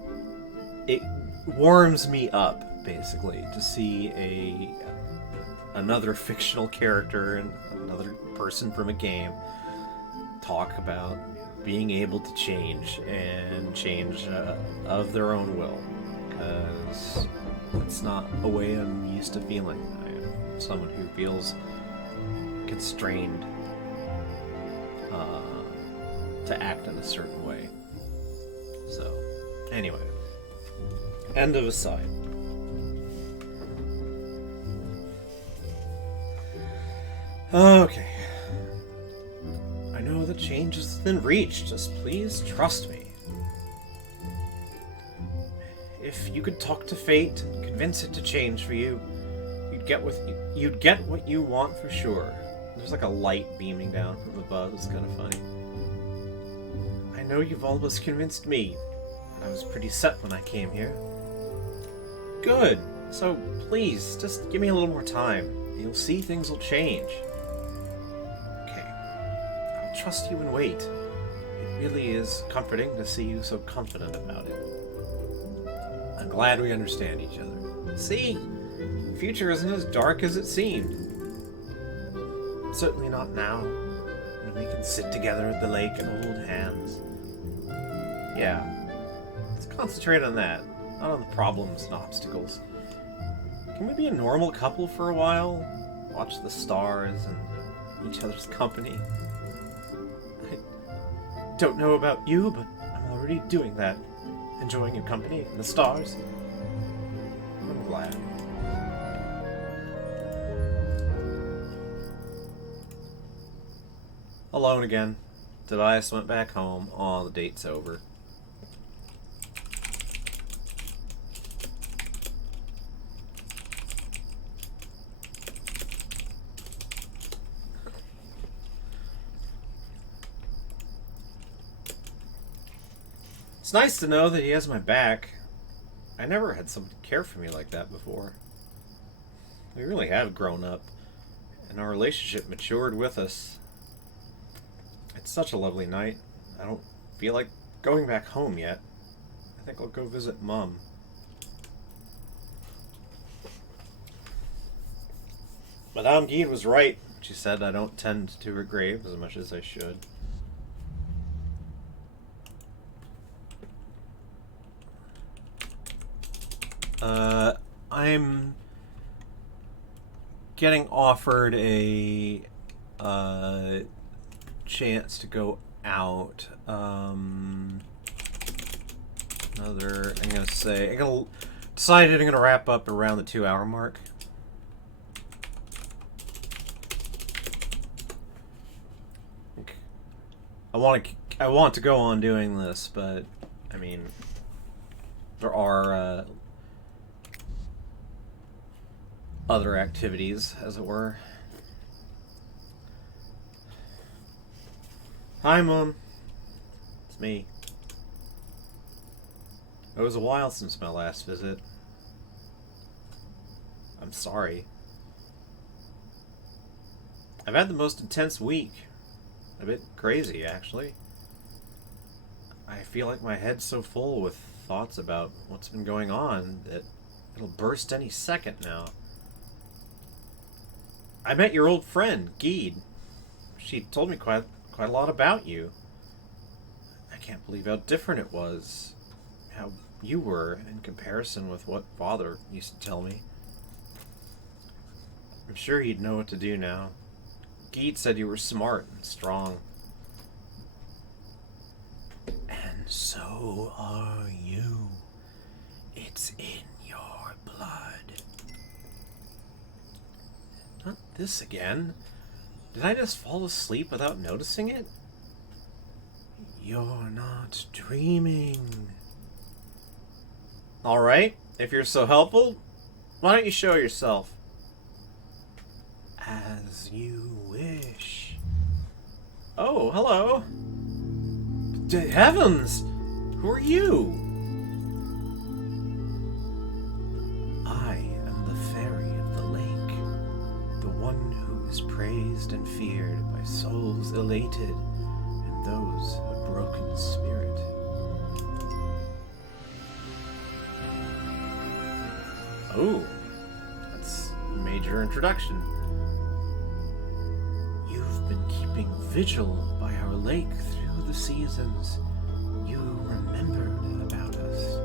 it warms me up basically, to see another fictional character and another person from a game talk about being able to change and change of their own will, because it's not a way I'm used to feeling. I am someone who feels constrained to act in a certain way. So, anyway, end of aside. Okay. I know the change is within reach, just please trust me. If you could talk to fate and convince it to change for you, you'd get what you want for sure. There's like a light beaming down from above. It's kind of funny. I know you've almost convinced me. I was pretty set when I came here. Good. So please, just give me a little more time. You'll see things will change. Okay. I'll trust you and wait. It really is comforting to see you so confident about it. I'm glad we understand each other. See? The future isn't as dark as it seemed. Certainly not now, when we can sit together at the lake and hold hands. Yeah. Let's concentrate on that, not on the problems and obstacles. Can we be a normal couple for a while? Watch the stars and each other's company? I don't know about you, but I'm already doing that. Enjoying your company and the stars. I'm glad. Alone again. Tobias went back home. Aw, the date's over. It's nice to know that he has my back. I never had somebody care for me like that before. We really have grown up, and our relationship matured with us. It's such a lovely night. I don't feel like going back home yet. I think I'll go visit Mom. Madame Guide was right. She said I don't tend to her grave as much as I should. I'm getting offered a chance to go out. I'm gonna decided I'm gonna wrap up around the 2-hour mark. I want to go on doing this, but I mean, there are other activities, as it were. Hi, Mom. It's me. It was a while since my last visit. I'm sorry. I've had the most intense week. A bit crazy, actually. I feel like my head's so full with thoughts about what's been going on that it'll burst any second now. I met your old friend, Guide. She told me quite a lot about you. I can't believe how different it was. How you were in comparison with what Father used to tell me. I'm sure he'd know what to do now. Guide said you were smart and strong. And so are you. It's in your blood. Not this again. Did I just fall asleep without noticing it? You're not dreaming. Alright, if you're so helpful, why don't you show yourself? As you wish. Oh, hello. Heavens! Who are you? I am the fairy of the lake, the one who is praised and feared by souls elated and those of broken spirit. Ooh, that's a major introduction. You've been keeping vigil by our lake through the seasons. You remembered about us.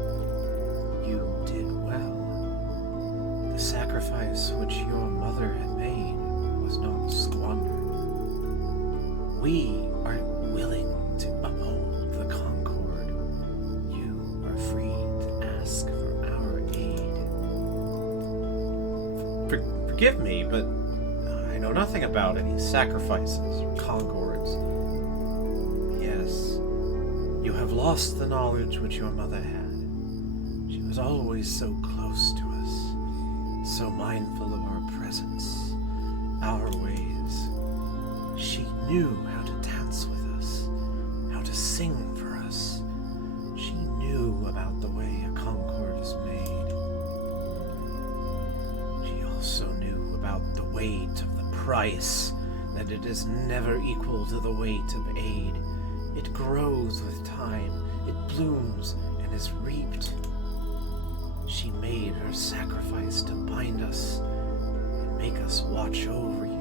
You did well. The sacrifice which your mother had made was not squandered. We are willing to uphold the concord. You are free to ask for our aid. Forgive me, but I know nothing about any sacrifices or concords. Yes, you have lost the knowledge which your mother had. She was always so close to us, so mindful of our presence, our ways. She knew how to dance with us, how to sing for us. She knew about the way a concord is made. She also knew about the weight of the price, that it is never equal to the weight of aid. It grows with time, it blooms and is reaped. She made her sacrifice to bind us and make us watch over you.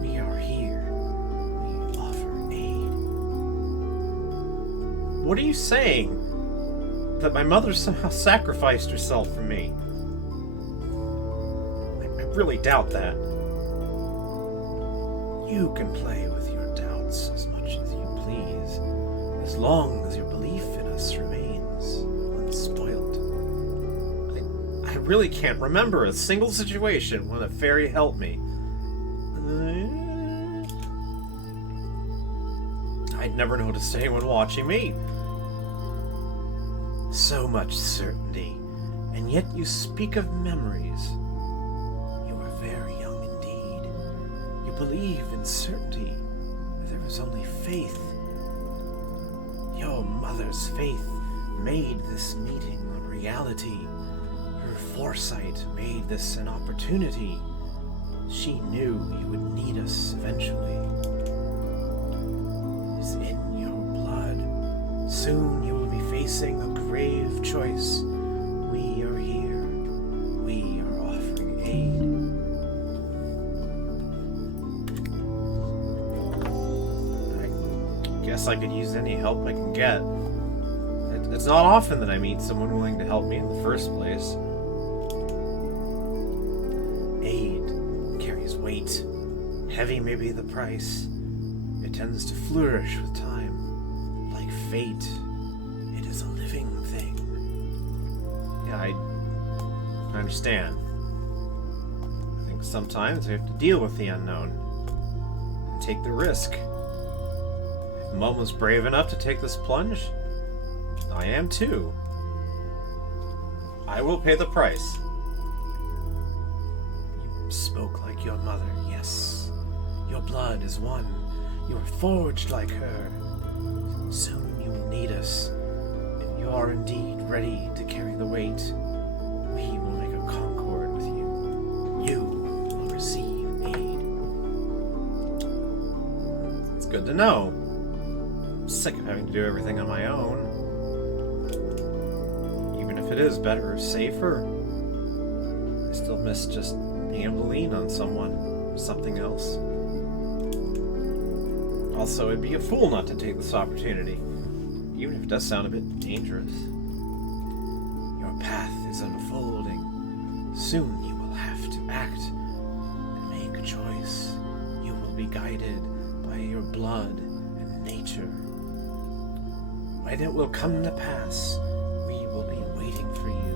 We are here. We offer aid. What are you saying? That my mother somehow sacrificed herself for me? I really doubt that. You can play with your doubts as much as you please, as long as your belief in us remains unspoilt. I really can't remember a single situation when a fairy helped me. I'd never noticed anyone watching me. So much certainty, and yet you speak of memories. You are very young indeed. You believe in certainty where there is only faith. Your mother's faith made this meeting a reality. Her foresight made this an opportunity. She knew you would need us eventually. It is in your blood. Soon you will be facing a grave choice. We are here. We are offering aid. I guess I could use any help I can get. It's not often that I meet someone willing to help me in the first place. Weight. Heavy may be the price. It tends to flourish with time. Like fate, it is a living thing. Yeah, I understand. I think sometimes we have to deal with the unknown and take the risk. If Mom was brave enough to take this plunge, I am too. I will pay the price. Spoke like your mother, yes. Your blood is one. You are forged like her. Soon you will need us. If you are indeed ready to carry the weight, we will make a concord with you. You will receive aid. It's good to know. I'm sick of having to do everything on my own. Even if it is better or safer, I still miss just being able to lean on someone or something else. Also, it'd be a fool not to take this opportunity, even if it does sound a bit dangerous. Your path is unfolding. Soon you will have to act and make a choice. You will be guided by your blood and nature. When it will come to pass, we will be waiting for you.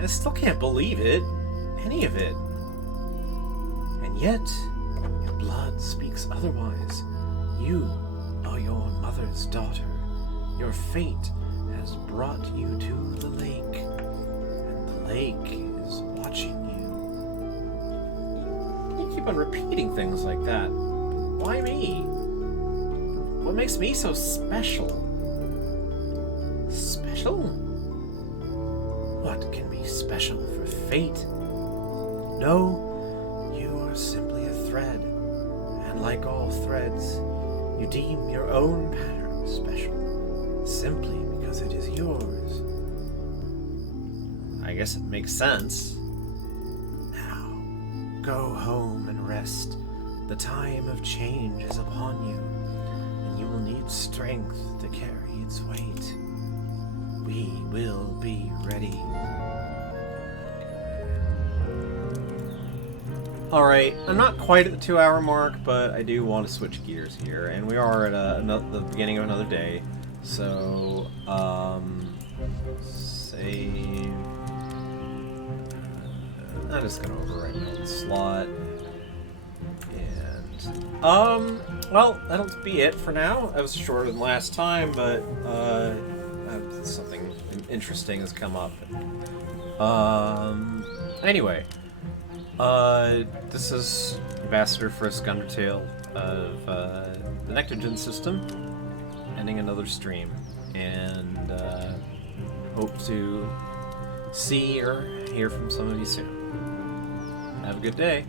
I still can't believe it. Any of it. And yet, your blood speaks otherwise. You are your mother's daughter. Your fate has brought you to the lake, and the lake is watching you. You keep on repeating things like that. Why me? What makes me so special? Special? What can be special for fate? No, you are simply a thread, and like all threads, you deem your own pattern special, simply because it is yours. I guess it makes sense. Now, go home and rest. The time of change is upon you, and you will need strength to carry its weight. We will be ready. Alright, I'm not quite at the 2-hour mark, but I do want to switch gears here, and we are at the beginning of another day, so, save... I'm just gonna overwrite my old slot, and, well, that'll be it for now. That was shorter than last time, but, something interesting has come up. Anyway. This is Ambassador Frisk Undertale of the Nectogen system, ending another stream, and hope to see or hear from some of you soon. Have a good day.